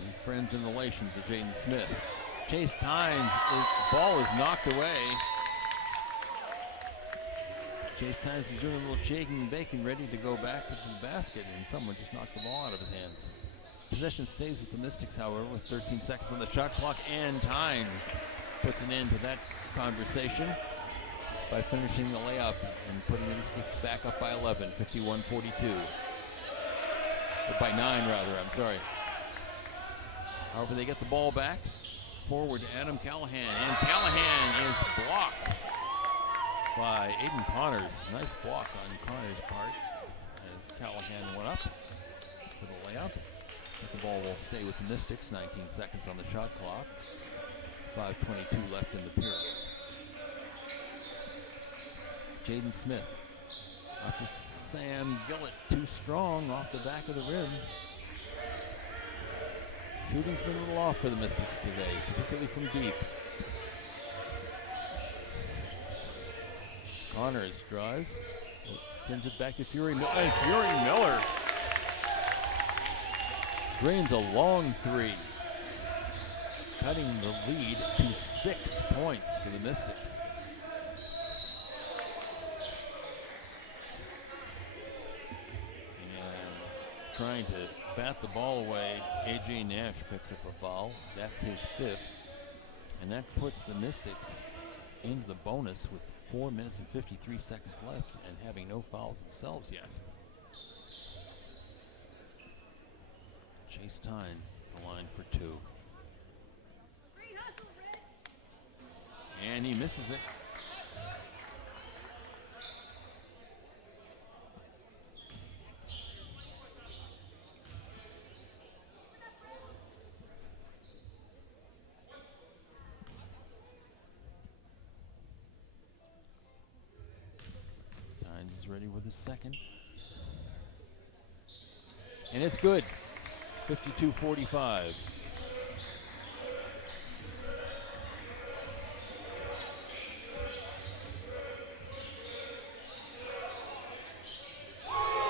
And friends and relations of Jaden Smith. Chase Tynes, the ball is knocked away. Chase Tynes was doing a little shaking and baking, ready to go back to the basket, and someone just knocked the ball out of his hands. Possession stays with the Mystics, however, with 13 seconds on the shot clock, and Tynes puts an end to that conversation by finishing the layup and putting the Mystics back up by 11, 51-42. Or by 9, rather, I'm sorry. However, they get the ball back. Forward to Adam Callahan, and Callahan is blocked by Aiden Connors. Nice block on Connors' part as Callahan went up for the layup. But the ball will stay with the Mystics. 19 seconds on the shot clock. 5:22 left in the period. Jaden Smith off to Sam Gillett, too strong off the back of the rim. Shooting's been a little off for the Mystics today, particularly from deep. Connors drives, sends it back to Fury Miller, and Fury Miller drains a long three, cutting the lead to 6 points for the Mystics. Trying to bat the ball away, A.J. Nash picks up a foul. That's his 5th. And that puts the Mystics into the bonus with 4 minutes and 53 seconds left and having no fouls themselves yet. Chase Tynes, the line for 2. And he misses it. Ready with his second. And it's good. 52-45.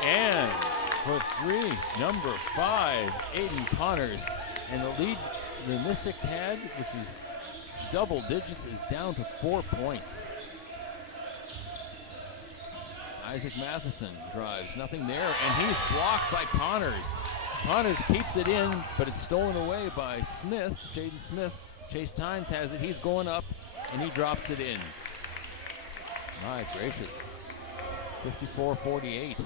And for 3, number 5, Aiden Connors. And the lead the Mystics had, which is double digits, is down to 4 points. Isaac Matheson drives, nothing there, and he's blocked by Connors. Connors keeps it in, but it's stolen away by Smith, Jaden Smith. Chase Tynes has it, he's going up, and he drops it in. My gracious, 54-48.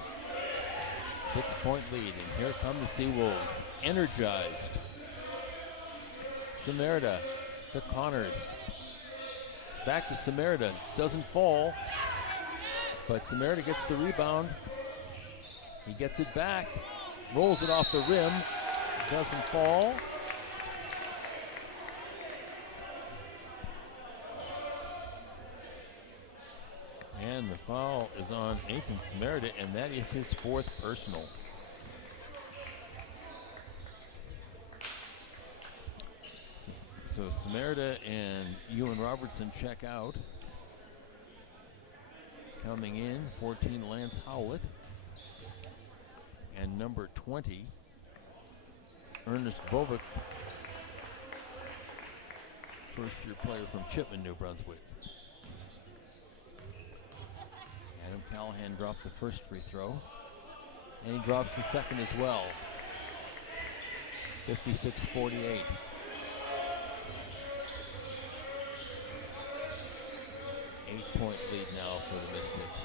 6-point lead, and here come the Seawolves, energized. Samerda to Connors. Back to Samerda, doesn't fall. But Samerda gets the rebound. He gets it back, rolls it off the rim, doesn't fall. And the foul is on Nathan Samerda, and that is his 4th personal. So Samerda and Ewan Robertson check out. Coming in, 14, Lance Howlett. And number 20, Ernest Bovic, first-year player from Chipman, New Brunswick. Adam Callahan dropped the first free throw, and he drops the second as well. 56-48. Eight-point lead now for the Mystics.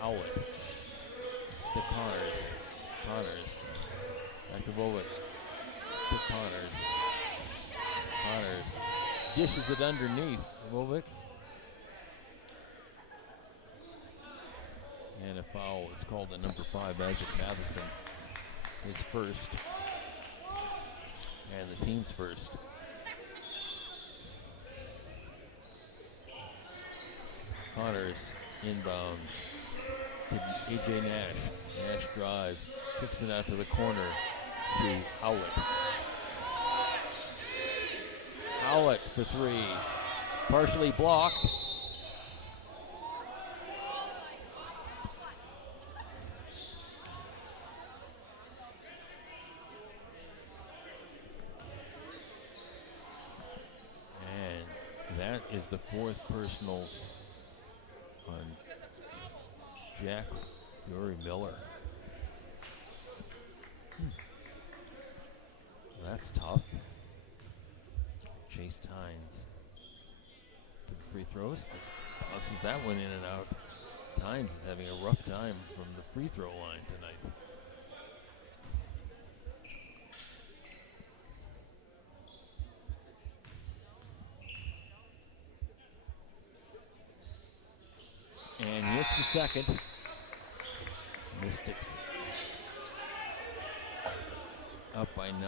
Howlett to Connors. Connors. Back to Bovic. To Connors. Connors dishes it underneath. Bovic. And a foul is called on number 5, Isaac Matheson. His first. And the team's first. Connors inbounds to A.J. Nash. Nash drives, kicks it out to the corner to Howlett. Howlett for 3, partially blocked. And that is the 4th personal on Jack Fury Miller. That's tough. Chase Tynes for the free throws. Bounces that one in and out. Tynes is having a rough time from the free throw line tonight. And he hits the second. Mystics up by 9.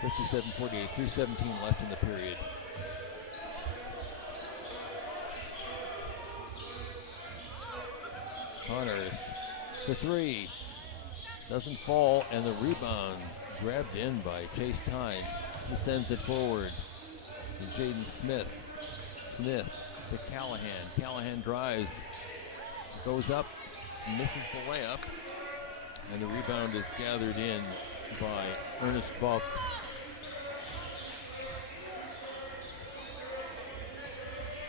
57-48, 3:17 left in the period. Connors for 3. Doesn't fall, and the rebound grabbed in by Chase Tynes. He sends it forward to Jaden Smith. Smith to Callahan. Callahan drives, goes up, misses the layup, and the rebound is gathered in by Ernest Buck.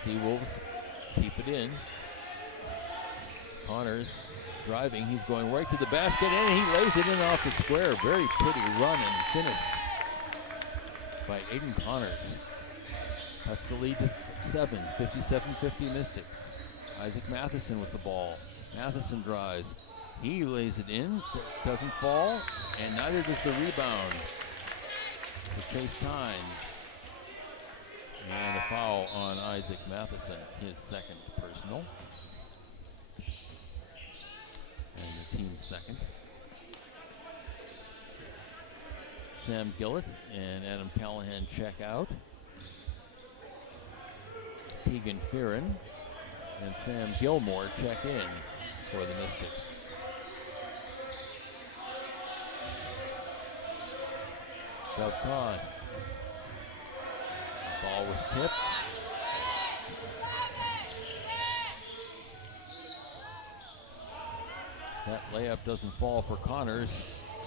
Seawolves keep it in. Connors driving, he's going right to the basket, and he lays it in off the square. Very pretty run and finish by Aiden Connors. That's the lead to 7, 57-50 Mystics. Isaac Matheson with the ball. Matheson drives. He lays it in, doesn't fall, and neither does the rebound for Chase Tynes. And a foul on Isaac Matheson, his second personal. And the team's second. Sam Gillett and Adam Callahan check out. Keegan Fearon and Sam Gilmore check in for the Mystics. Doug Kahn. Ball was tipped. That layup doesn't fall for Connors.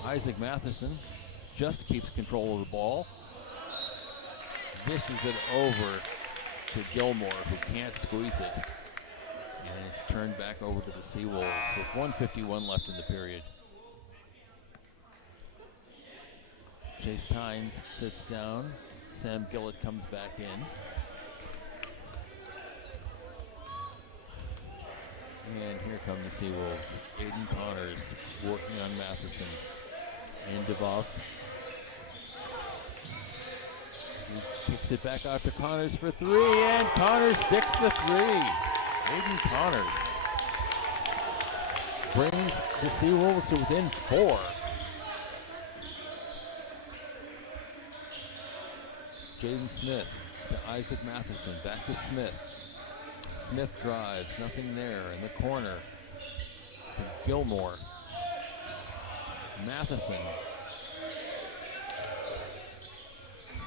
Isaac Matheson just keeps control of the ball. Dishes it over to Gilmore, who can't squeeze it. And it's turned back over to the Seawolves with 1:51 left in the period. Chase Tynes sits down. Sam Gillett comes back in. And here come the Seawolves. Aiden Connors working on Matheson. And DeVoff. He kicks it back out to Connors for 3, and Connors sticks the 3. Aiden Connors brings the Seawolves to within 4. Jaden Smith to Isaac Matheson, back to Smith. Smith drives, nothing there in the corner to Gilmore. Matheson.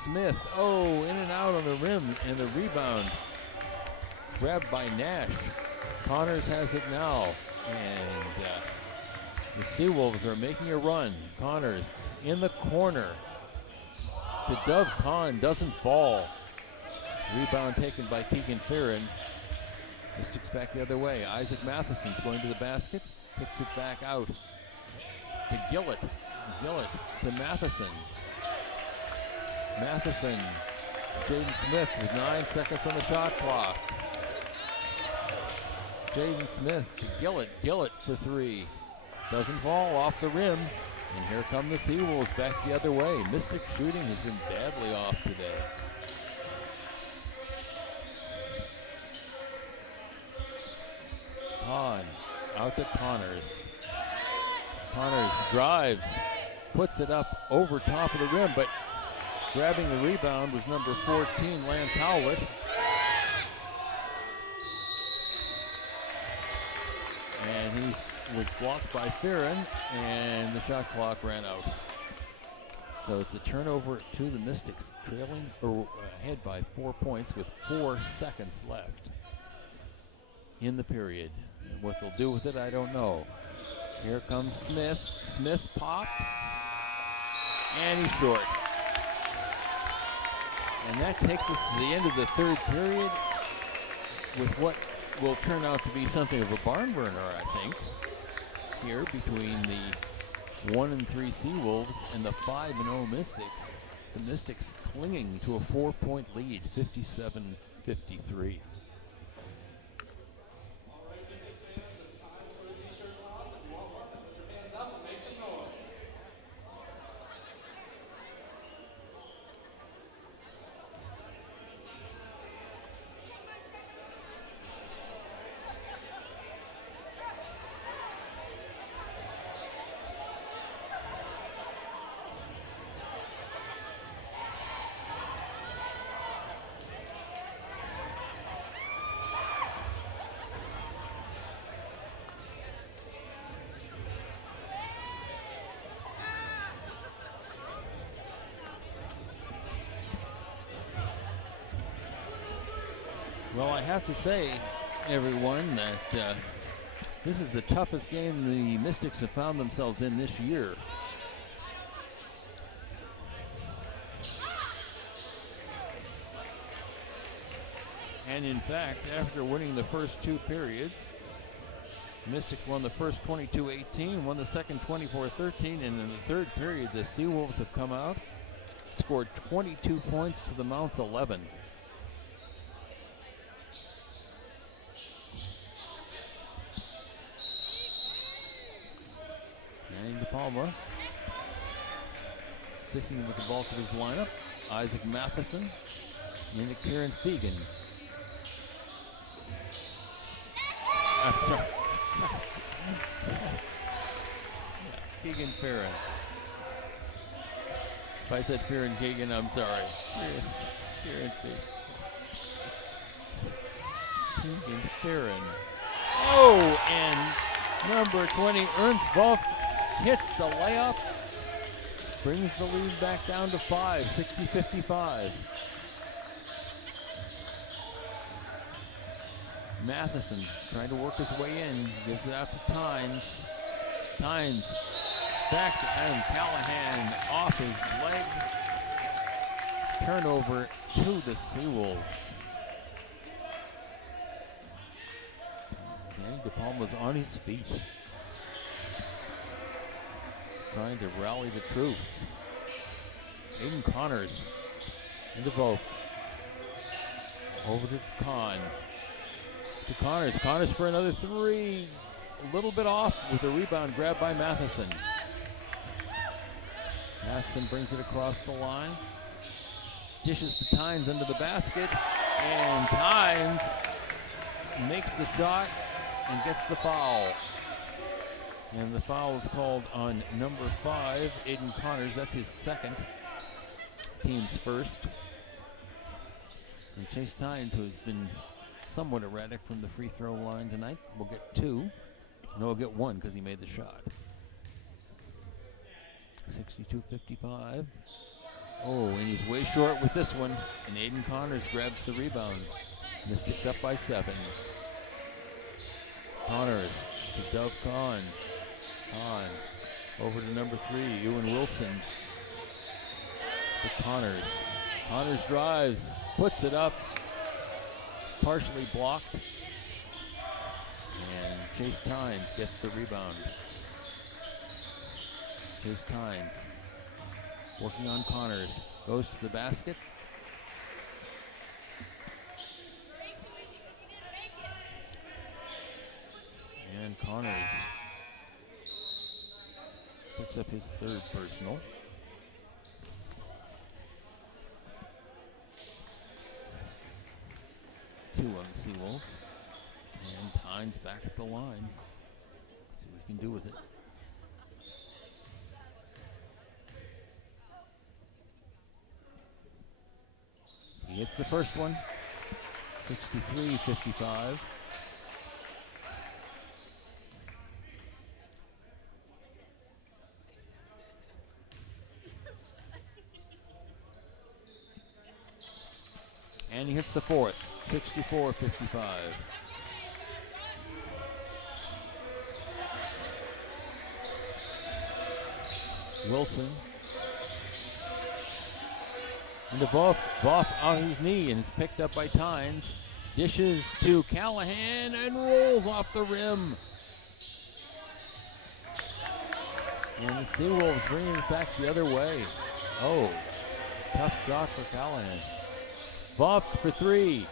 Smith, oh, in and out on the rim, and the rebound grabbed by Nash. Connors has it now, and the Seawolves are making a run. Connors in the corner to Doug Kahn, doesn't fall. Rebound taken by Keegan Fearon. Mystics back the other way. Isaac Matheson's going to the basket, kicks it back out to Gillett. Gillett to Matheson. Matheson, Jaden Smith with 9 seconds on the shot clock. Jaden Smith to Gillett. Gillett for 3. Doesn't fall, off the rim. And here come the Seawolves back the other way. Mystic shooting has been badly off today. Kahn out to Connors. Connors drives, puts it up over top of the rim, but grabbing the rebound was number 14, Lance Howlett. And he was blocked by Fearon, and the shot clock ran out. So it's a turnover to the Mystics, trailing or ahead by 4 points with 4 seconds left in the period. What they'll do with it, I don't know. Here comes Smith. Smith pops, and he's short. And that takes us to the end of the third period with what will turn out to be something of a barn burner, I think. here between the 1-3 Seawolves and the 5-0 Mystics. The Mystics clinging to a 4-point lead, 57-53. Well, I have to say, everyone, that this is the toughest game the Mystics have found themselves in this year. And in fact, after winning the first two periods, Mystics won the first 22-18, won the second 24-13, and in the third period, the Seawolves have come out, scored 22 points to the Mounts 11. Palmer sticking with the bulk of his lineup. Isaac Matheson into Kieran Fegan. Sorry. Keegan Farron. If I said Fearon Keegan, I'm sorry. Kieran Fegan. Keegan Farron. Oh, and number 20, Ernst Wolf, hits the layup, brings the lead back down to 5, 60-55. Matheson trying to work his way in, gives it out to Tynes. Tynes back to Adam Callahan, off his leg. Turnover to the Seawolves. Danny DePalma's on his feet, trying to rally the troops. Aiden Connors into Vogt. Over to Kahn. To Connors. Connors for another three. A little bit off with the rebound grabbed by Matheson. Matheson brings it across the line. Dishes to Tynes under the basket. And Tynes makes the shot and gets the foul. And the foul is called on number 5, Aiden Connors. That's his second, team's first. And Chase Tynes, who has been somewhat erratic from the free throw line tonight, will get 2. No, he'll get 1 because he made the shot. 62-55. Oh, and he's way short with this one. And Aiden Connors grabs the rebound. Mystics up by 7. Connors to Dove Kahn. Kahn over to number 3, Ewan Wilson. To Connors. Connors drives, puts it up, partially blocked. And Chase Tynes gets the rebound. Chase Tynes working on Connors. Goes to the basket. And Connors picks up his third personal. Two on the Seawolves. And Tynes back at the line. See what he can do with it. He hits the first one. 63-55. And he hits the fourth, 64-55. Wilson. Into Vogt. Vogt on his knee, and it's picked up by Tynes. Dishes to Callahan and rolls off the rim. And the Seawolves bringing it back the other way. Oh, tough shot for Callahan. Buffed for three.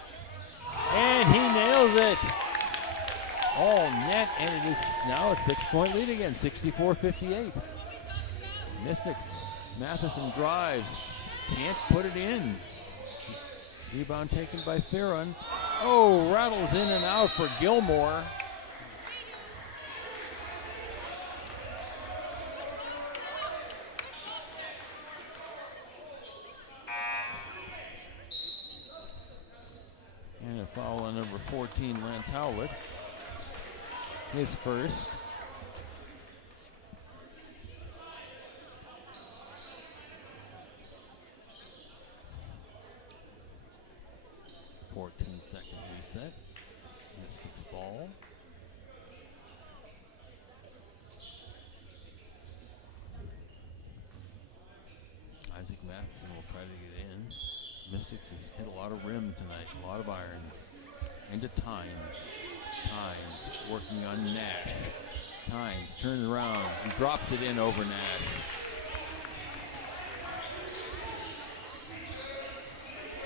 And he nails it. All net, and it is now a 6-point lead again, 64-58. Mystics, Matheson drives, can't put it in. Rebound taken by Theron. Oh, rattles in and out for Gilmore. And a foul on number 14, Lance Howlett. His first. Second reset. Mystics ball. Isaac Matheson will try to get in. Mystics have hit a lot of rim tonight, a lot of irons. Into Tynes. Tynes working on Nash. Tynes turns around and drops it in over Nash.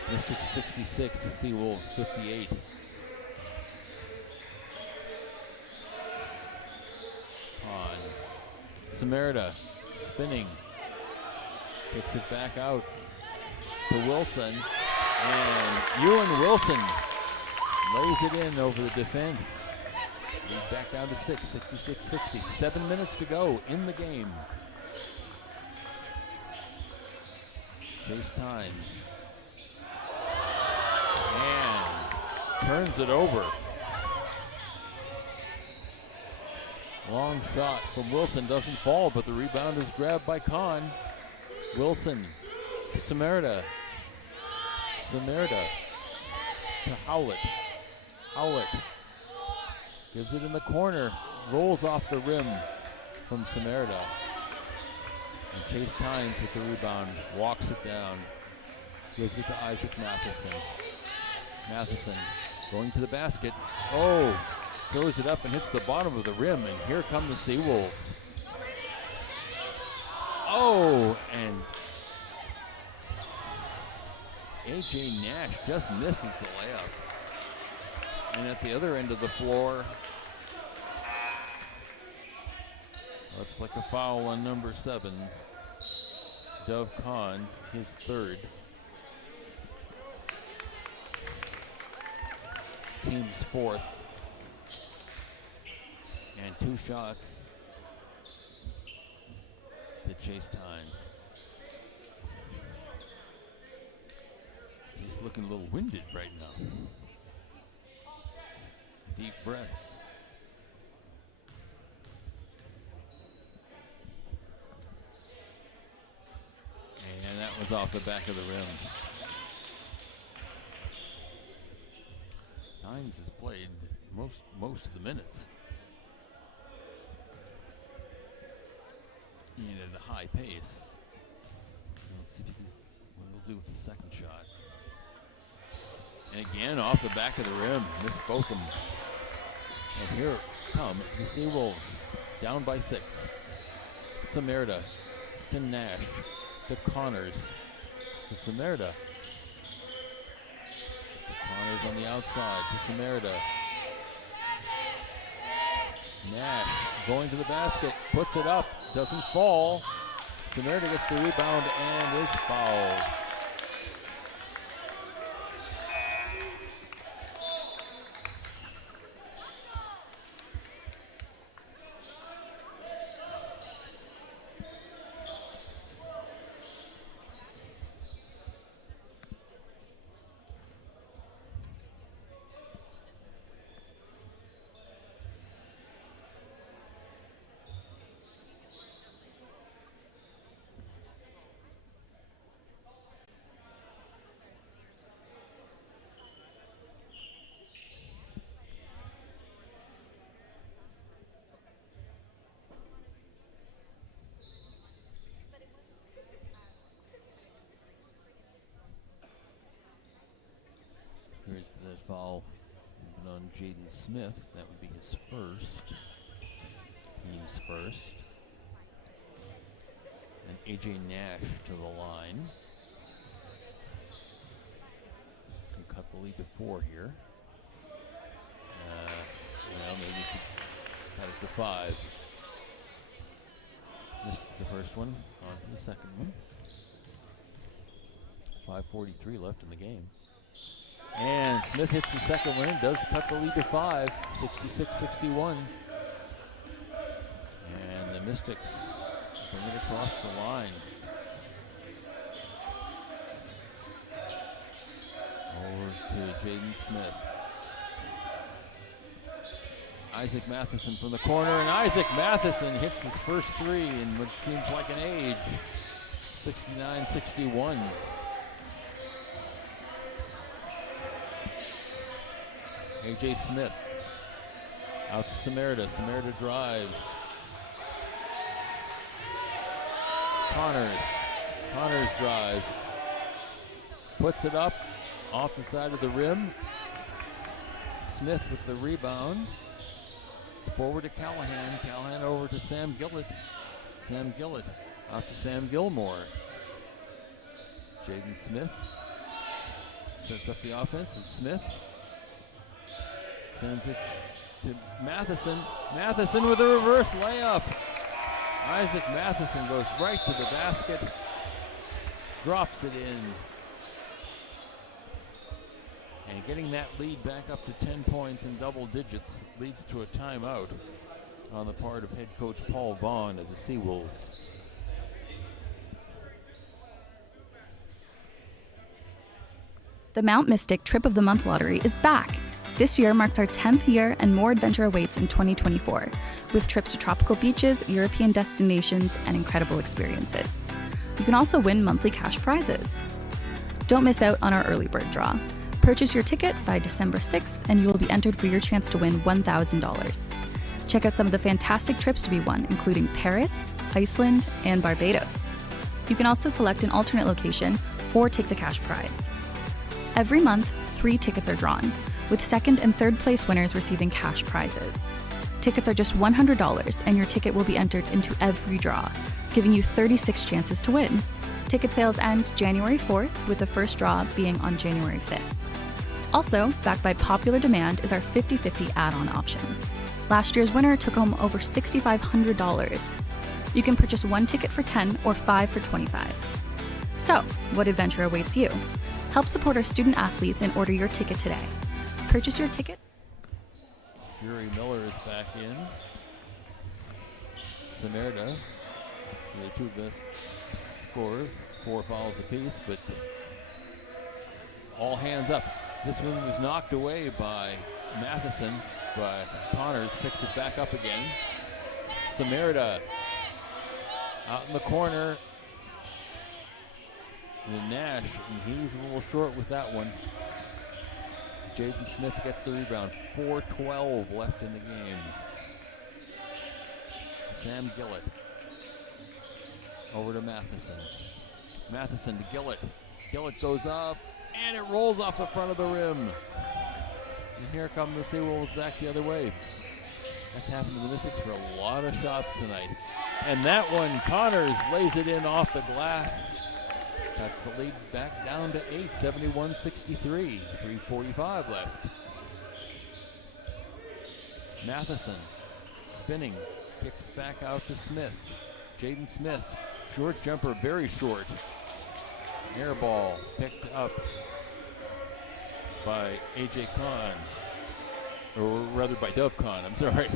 Mystics 66 to Seawolves 58. On Samerda spinning. Kicks it back out to Wilson. And Ewan Wilson lays it in over the defense. Lead back down to 6, 66-60. 7 minutes to go in the game. Chase Tynes. And turns it over. Long shot from Wilson doesn't fall, but the rebound is grabbed by Kahn. Wilson to Samerda. Samerda to Howlett. Howlett gives it in the corner. Rolls off the rim from Samerda. And Chase Tynes with the rebound. Walks it down. Gives it to Isaac Matheson. Matheson going to the basket. Oh, throws it up and hits the bottom of the rim, and here come the Seawolves. Oh, and A.J. Nash just misses the layup. And at the other end of the floor, looks like a foul on number 7, Dove Kahn, his third. Team's fourth. And 2 shots to Chase Tynes. He's looking a little winded right now. Deep breath. And that was off the back of the rim. Tynes has played most of the minutes. And at a high pace. Let's see what he'll do with the second shot. And again, off the back of the rim, missed both of them. And here come the Seawolves, down by 6. Samerda to Nash, to Connors, to Samerda. Connors on the outside to Samerda. Nash going to the basket, puts it up, doesn't fall. Samerda gets the rebound and is fouled. Here's the foul on Jaden Smith. That would be his first. Team's first. A.J. Nash to the line. Can cut the lead to 4 here. Well, maybe he could cut it to 5. Missed the first one, on to the second one. 5:43 left in the game. And Smith hits the second one and does cut the lead to 5, 66-61. And the Mystics bring it across the line. Over to Jaden Smith. Isaac Matheson from the corner, and Isaac Matheson hits his first 3 in what seems like an age. 69-61. A.J. Smith out to Samerda. Samerda drives. Connors drives. Puts it up off the side of the rim. Smith with the rebound. It's forward to Callahan. Callahan over to Sam Gillett. Sam Gillett out to Sam Gilmore. Jaden Smith sets up the offense. And Smith sends it to Matheson. Matheson with a reverse layup. Isaac Matheson goes right to the basket. Drops it in. And getting that lead back up to 10 points in double digits leads to a timeout on the part of head coach Paul Vaughn of the Seawolves. The Mount Mystic Trip of the Month lottery is back. This year marks our 10th year, and more adventure awaits in 2024, with trips to tropical beaches, European destinations, and incredible experiences. You can also win monthly cash prizes. Don't miss out on our early bird draw. Purchase your ticket by December 6th, and you will be entered for your chance to win $1,000. Check out some of the fantastic trips to be won, including Paris, Iceland, and Barbados. You can also select an alternate location or take the cash prize. Every month, 3 tickets are drawn, with second and third place winners receiving cash prizes. Tickets are just $100, and your ticket will be entered into every draw, giving you 36 chances to win. Ticket sales end January 4th, with the first draw being on January 5th. Also, backed by popular demand is our 50-50 add-on option. Last year's winner took home over $6,500. You can purchase 1 ticket for $10 or 5 for $25. So, what adventure awaits you? Help support our student athletes and order your ticket today. Purchase your ticket. Fury Miller is back in. Samerda, the 2 best scorers, 4 fouls apiece, but all hands up. This one was knocked away by Matheson, but Connors picks it back up again. Samerda out in the corner. And Nash, and he's a little short with that one. Jaden Smith gets the rebound. 4:12 left in the game. Sam Gillett over to Matheson. Matheson to Gillett. Gillett goes up, and it rolls off the front of the rim. And here come the Seawolves back the other way. That's happened to the Mystics for a lot of shots tonight. And that one, Connors lays it in off the glass. Cuts the lead back down to 8, 71-63. 3:45 left. Matheson spinning, kicks back out to Smith. Jaden Smith, short jumper, very short. Air ball picked up by A.J. Khan, or rather by Dove Khan, I'm sorry.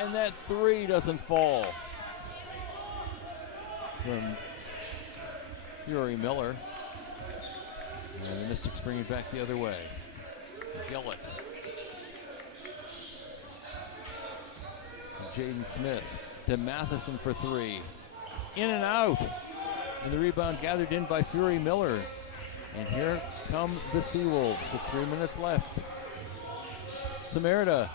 And that 3 doesn't fall from Fury Miller. And the Mystics bring it back the other way. Gillett. Jaden Smith to Matheson for 3. In and out. And the rebound gathered in by Fury Miller. And here come the Seawolves with 3 minutes left. Samerda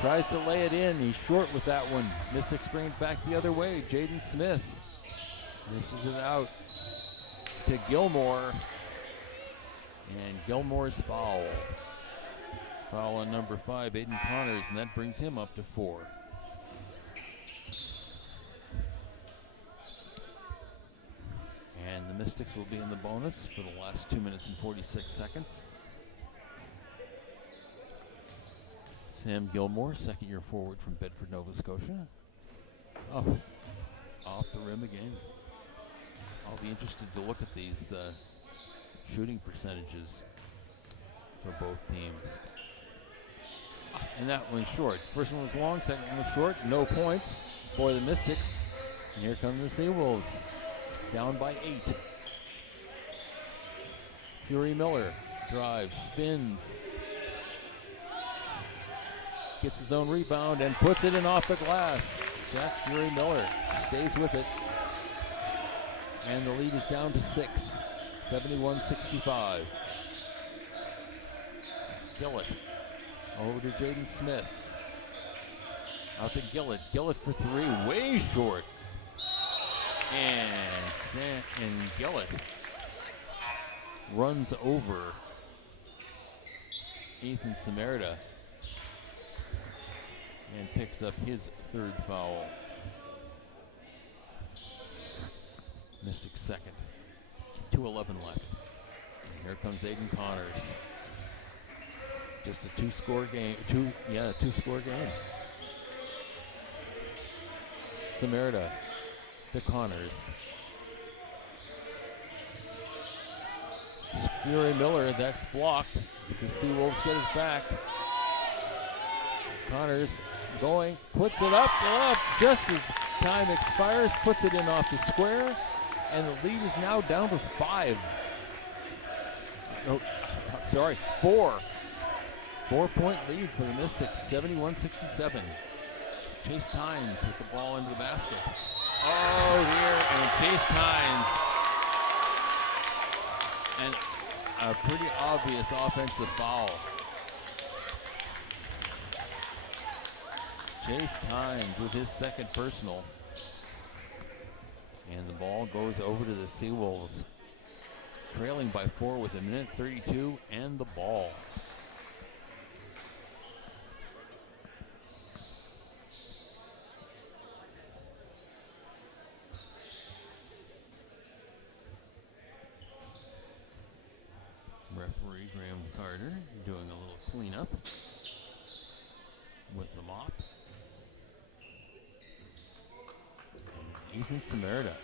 tries to lay it in. He's short with that one. Mystics bring it back the other way. Jaden Smith dishes it out to Gilmore. And Gilmore's foul. Foul on number 5, Aiden Connors, and that brings him up to 4. And the Mystics will be in the bonus for the last 2 minutes and 46 seconds. Sam Gilmore, second-year forward from Bedford, Nova Scotia. Oh, off the rim again. I'll be interested to look at these shooting percentages for both teams. And that one's short. First one was long, second one was short. No points for the Mystics. And here come the Seawolves, down by 8. Fury Miller drives, spins, gets his own rebound and puts it in off the glass. Jack Fury Miller stays with it. And the lead is down to 6, 71-65. Gillett over to Jaden Smith. Out to Gillett. Gillett for 3, way short. And Gillett runs over Ethan Samerda and picks up his 3rd foul. Mystics second. 2:11 left. Here comes Aiden Connors. Just a two-score game. Two-score game. Samerda to Connors. Fury Miller, that's blocked. The Seawolves get it back. Connors going, puts it up, just as time expires, puts it in off the square, and the lead is now down to 5. Oh, sorry, 4. 4-point lead for the Mystics, 71-67. Chase Tynes with the ball into the basket. Oh, here, and Chase Tynes. And a pretty obvious offensive foul. Chase Tynes with his 2nd personal. And the ball goes over to the Seawolves, trailing by 4 with 1:32 and the ball. Referee Graham Carter doing a little cleanup with the mop. Ethan Samerda.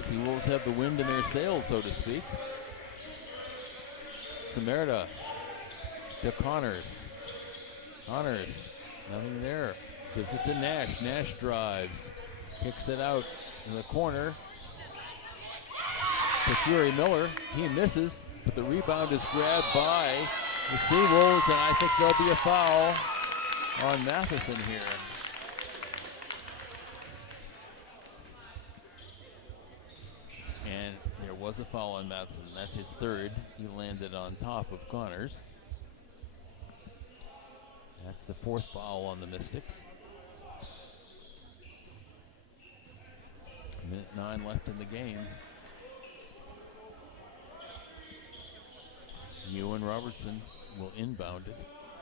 Seawolves have the wind in their sails, so to speak. Samerda to Connors. Connors, nothing there. Gives it to Nash. Nash drives. Kicks it out in the corner to Fury Miller. He misses, but the rebound is grabbed by the Seawolves, and I think there'll be a foul on Matheson here. And there was a foul on Matheson. That's his 3rd. He landed on top of Connors. That's the 4th foul on the Mystics. 1:09 left in the game. Ewan Robertson will inbound it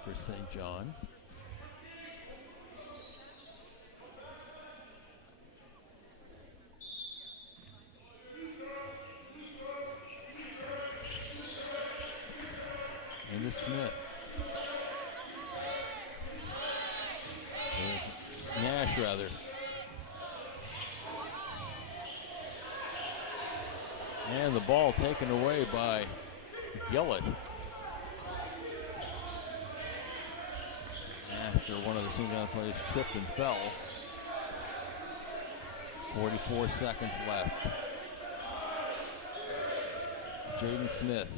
for St. John. Into Smith. Nash, rather. And the ball taken away by Gillett. After one of the St. John players tripped and fell. 44 seconds left. Jaden Smith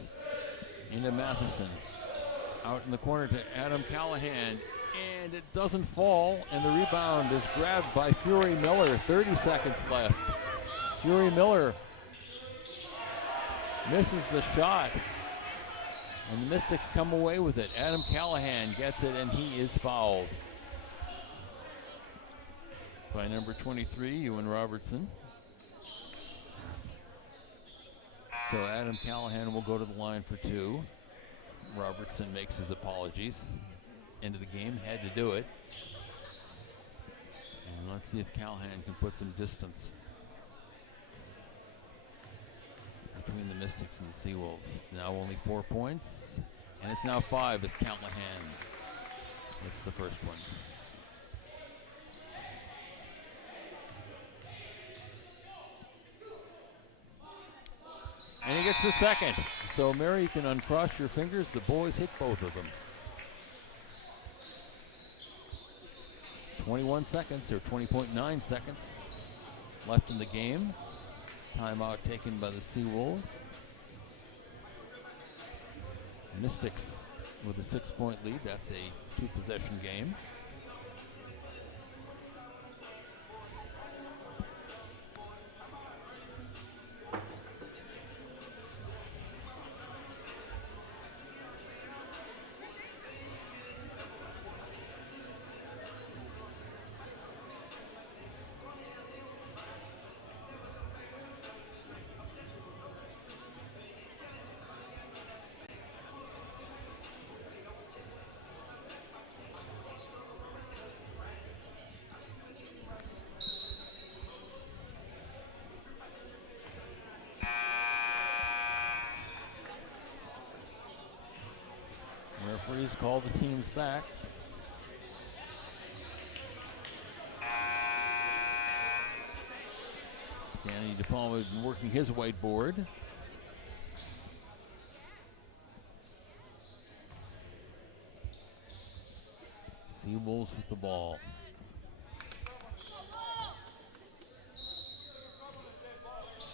into Matheson. Out in the corner to Adam Callahan. And it doesn't fall, and the rebound is grabbed by Fury Miller. 30 seconds left. Fury Miller misses the shot, and the Mystics come away with it. Adam Callahan gets it, and he is fouled by number 23, Ewan Robertson. So Adam Callahan will go to the line for 2. Robertson makes his apologies. End of the game, had to do it. And let's see if Callahan can put some distance Mystics and the Seawolves. Now only 4 points, and it's now 5 as Callahan gets the first one. And he gets the second. So Mary, you can uncross your fingers. The boys hit both of them. 21 seconds, or 20.9 seconds left in the game. Timeout taken by the Seawolves. Mystics with a 6-point lead. That's a 2-possession game. Referees call the teams back. Danny DePalma has been working his whiteboard. Seawolves with the ball.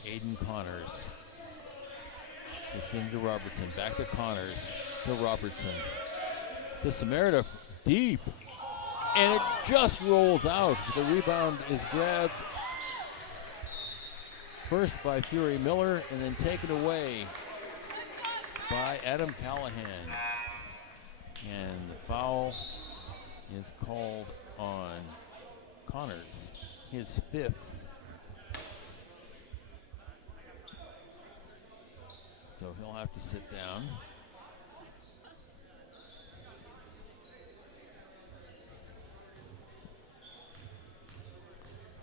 Aiden Connors. It's into Robertson. Back to Connors. To Robertson. To Samerita. Deep. And it just rolls out. The rebound is grabbed first by Fury Miller and then taken away by Adam Callahan. And the foul is called on Connors, his 5th. So he'll have to sit down.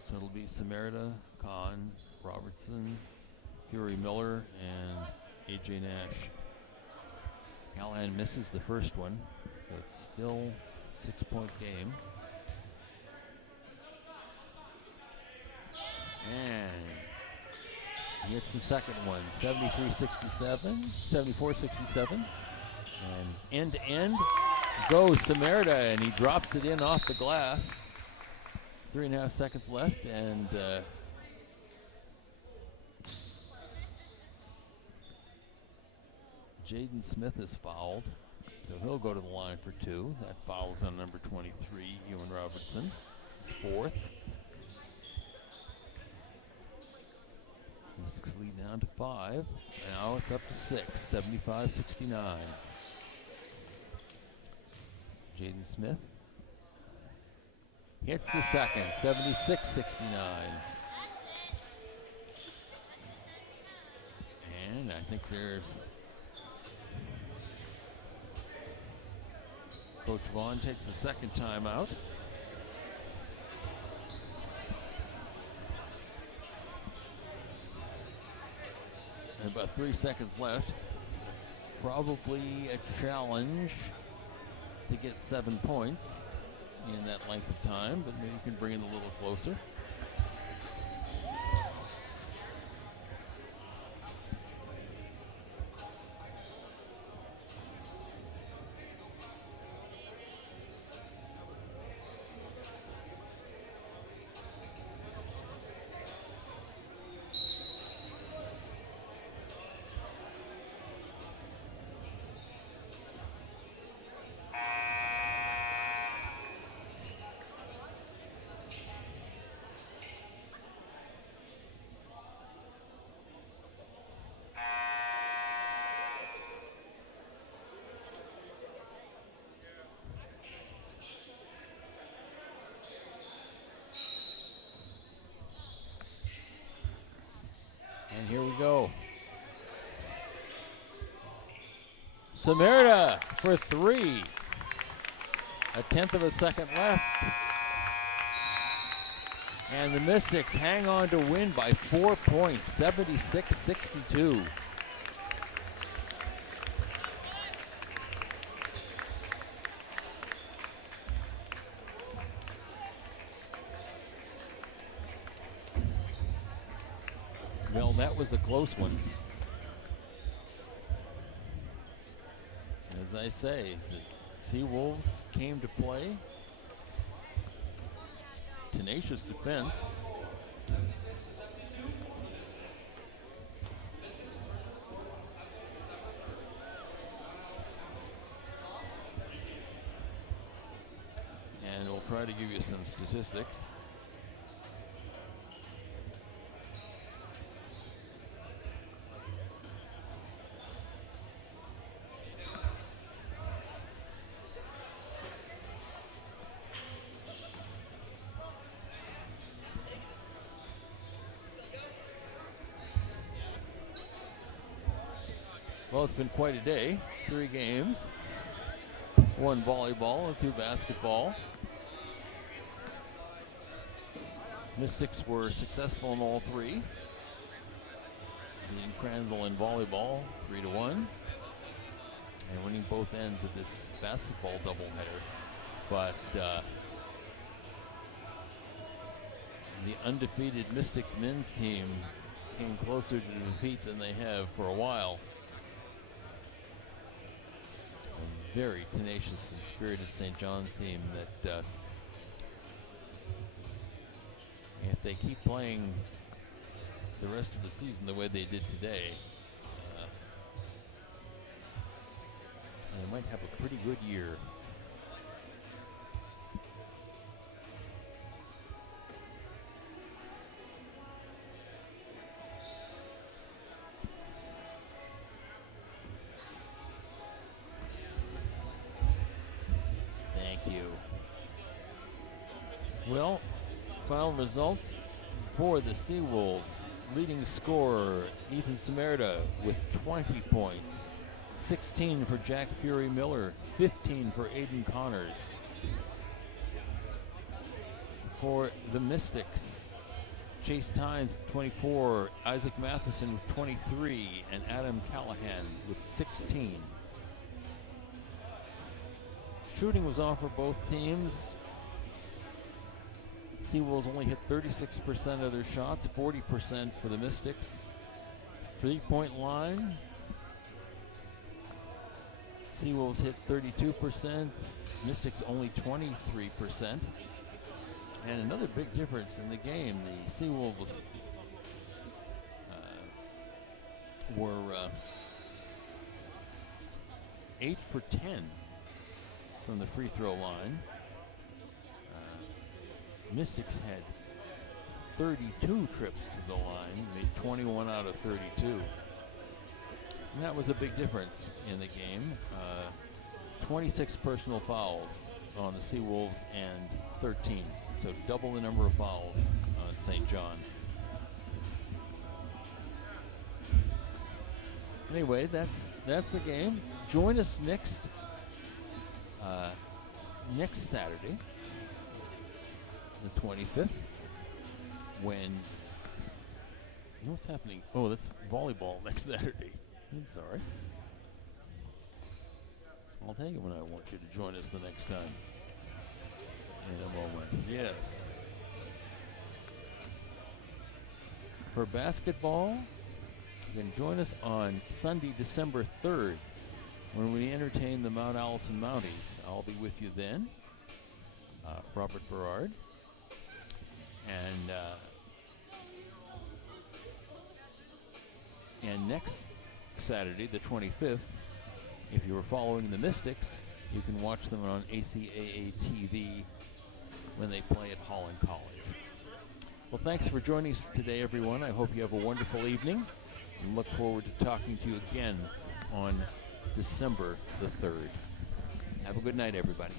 So it'll be Samerita, Kahn, Robertson, Fury Miller, and AJ Nash. Callahan misses the first one, so it's still a 6-point game. And he hits the second one, 74-67. And end to end goes Samerita, and he drops it in off the glass. 3.5 seconds left, and Jaden Smith is fouled, so he'll go to the line for 2. That foul's on number 23, Ewan Robertson, his 4th. Mystics lead down to 5. Now it's up to 6, 75-69. Jaden Smith hits the second, 76-69. And I think there's Coach Vaughn takes the second timeout. And about 3 seconds left. Probably a challenge to get 7 points in that length of time, but maybe you can bring it a little closer. And here we go. Samerita for 3. 1/10 of a second left. And the Mystics hang on to win by 4 points, 76-62. Well, that was a close one. As I say, the Seawolves came to play. Tenacious defense. And we'll try to give you some statistics. Well, it's been quite a day. 3 games, 1 volleyball and 2 basketball. Mystics were successful in all 3. Beating Cranville in volleyball 3-1, and winning both ends of this basketball doubleheader. But the undefeated Mystics men's team came closer to defeat than they have for a while. A very tenacious and spirited St. John's team that if they keep playing the rest of the season the way they did today, they might have a pretty good year. Thank you. Well, final results for the Seawolves. Leading scorer Ethan Samerda with 20 points. 16 for Jack Fury Miller, 15 for Aiden Connors. For the Mystics, Chase Tynes 24, Isaac Matheson with 23, and Adam Callahan with 16. Shooting was off for both teams. Seawolves only hit 36% of their shots, 40% for the Mystics. 3-point line, Seawolves hit 32%, Mystics only 23%. And another big difference in the game, the Seawolves were 8 for 10 from the free throw line. Mystics had 32 trips to the line, made 21 out of 32. And that was a big difference in the game. 26 personal fouls on the Seawolves and 13. So double the number of fouls on St. John. Anyway, that's the game. Join us next Saturday, the 25th, when, you know what's happening? Oh, that's volleyball next Saturday. I'm sorry. I'll tell you when I want you to join us the next time. In a moment. Yes. For basketball, you can join us on Sunday, December 3rd, when we entertain the Mount Allison Mounties. I'll be with you then. Robert Berard. And next Saturday, the 25th, if you were following the Mystics, you can watch them on ACAA TV when they play at Holland College. Well, thanks for joining us today, everyone. I hope you have a wonderful evening, and look forward to talking to you again on December the 3rd. Have a good night, everybody.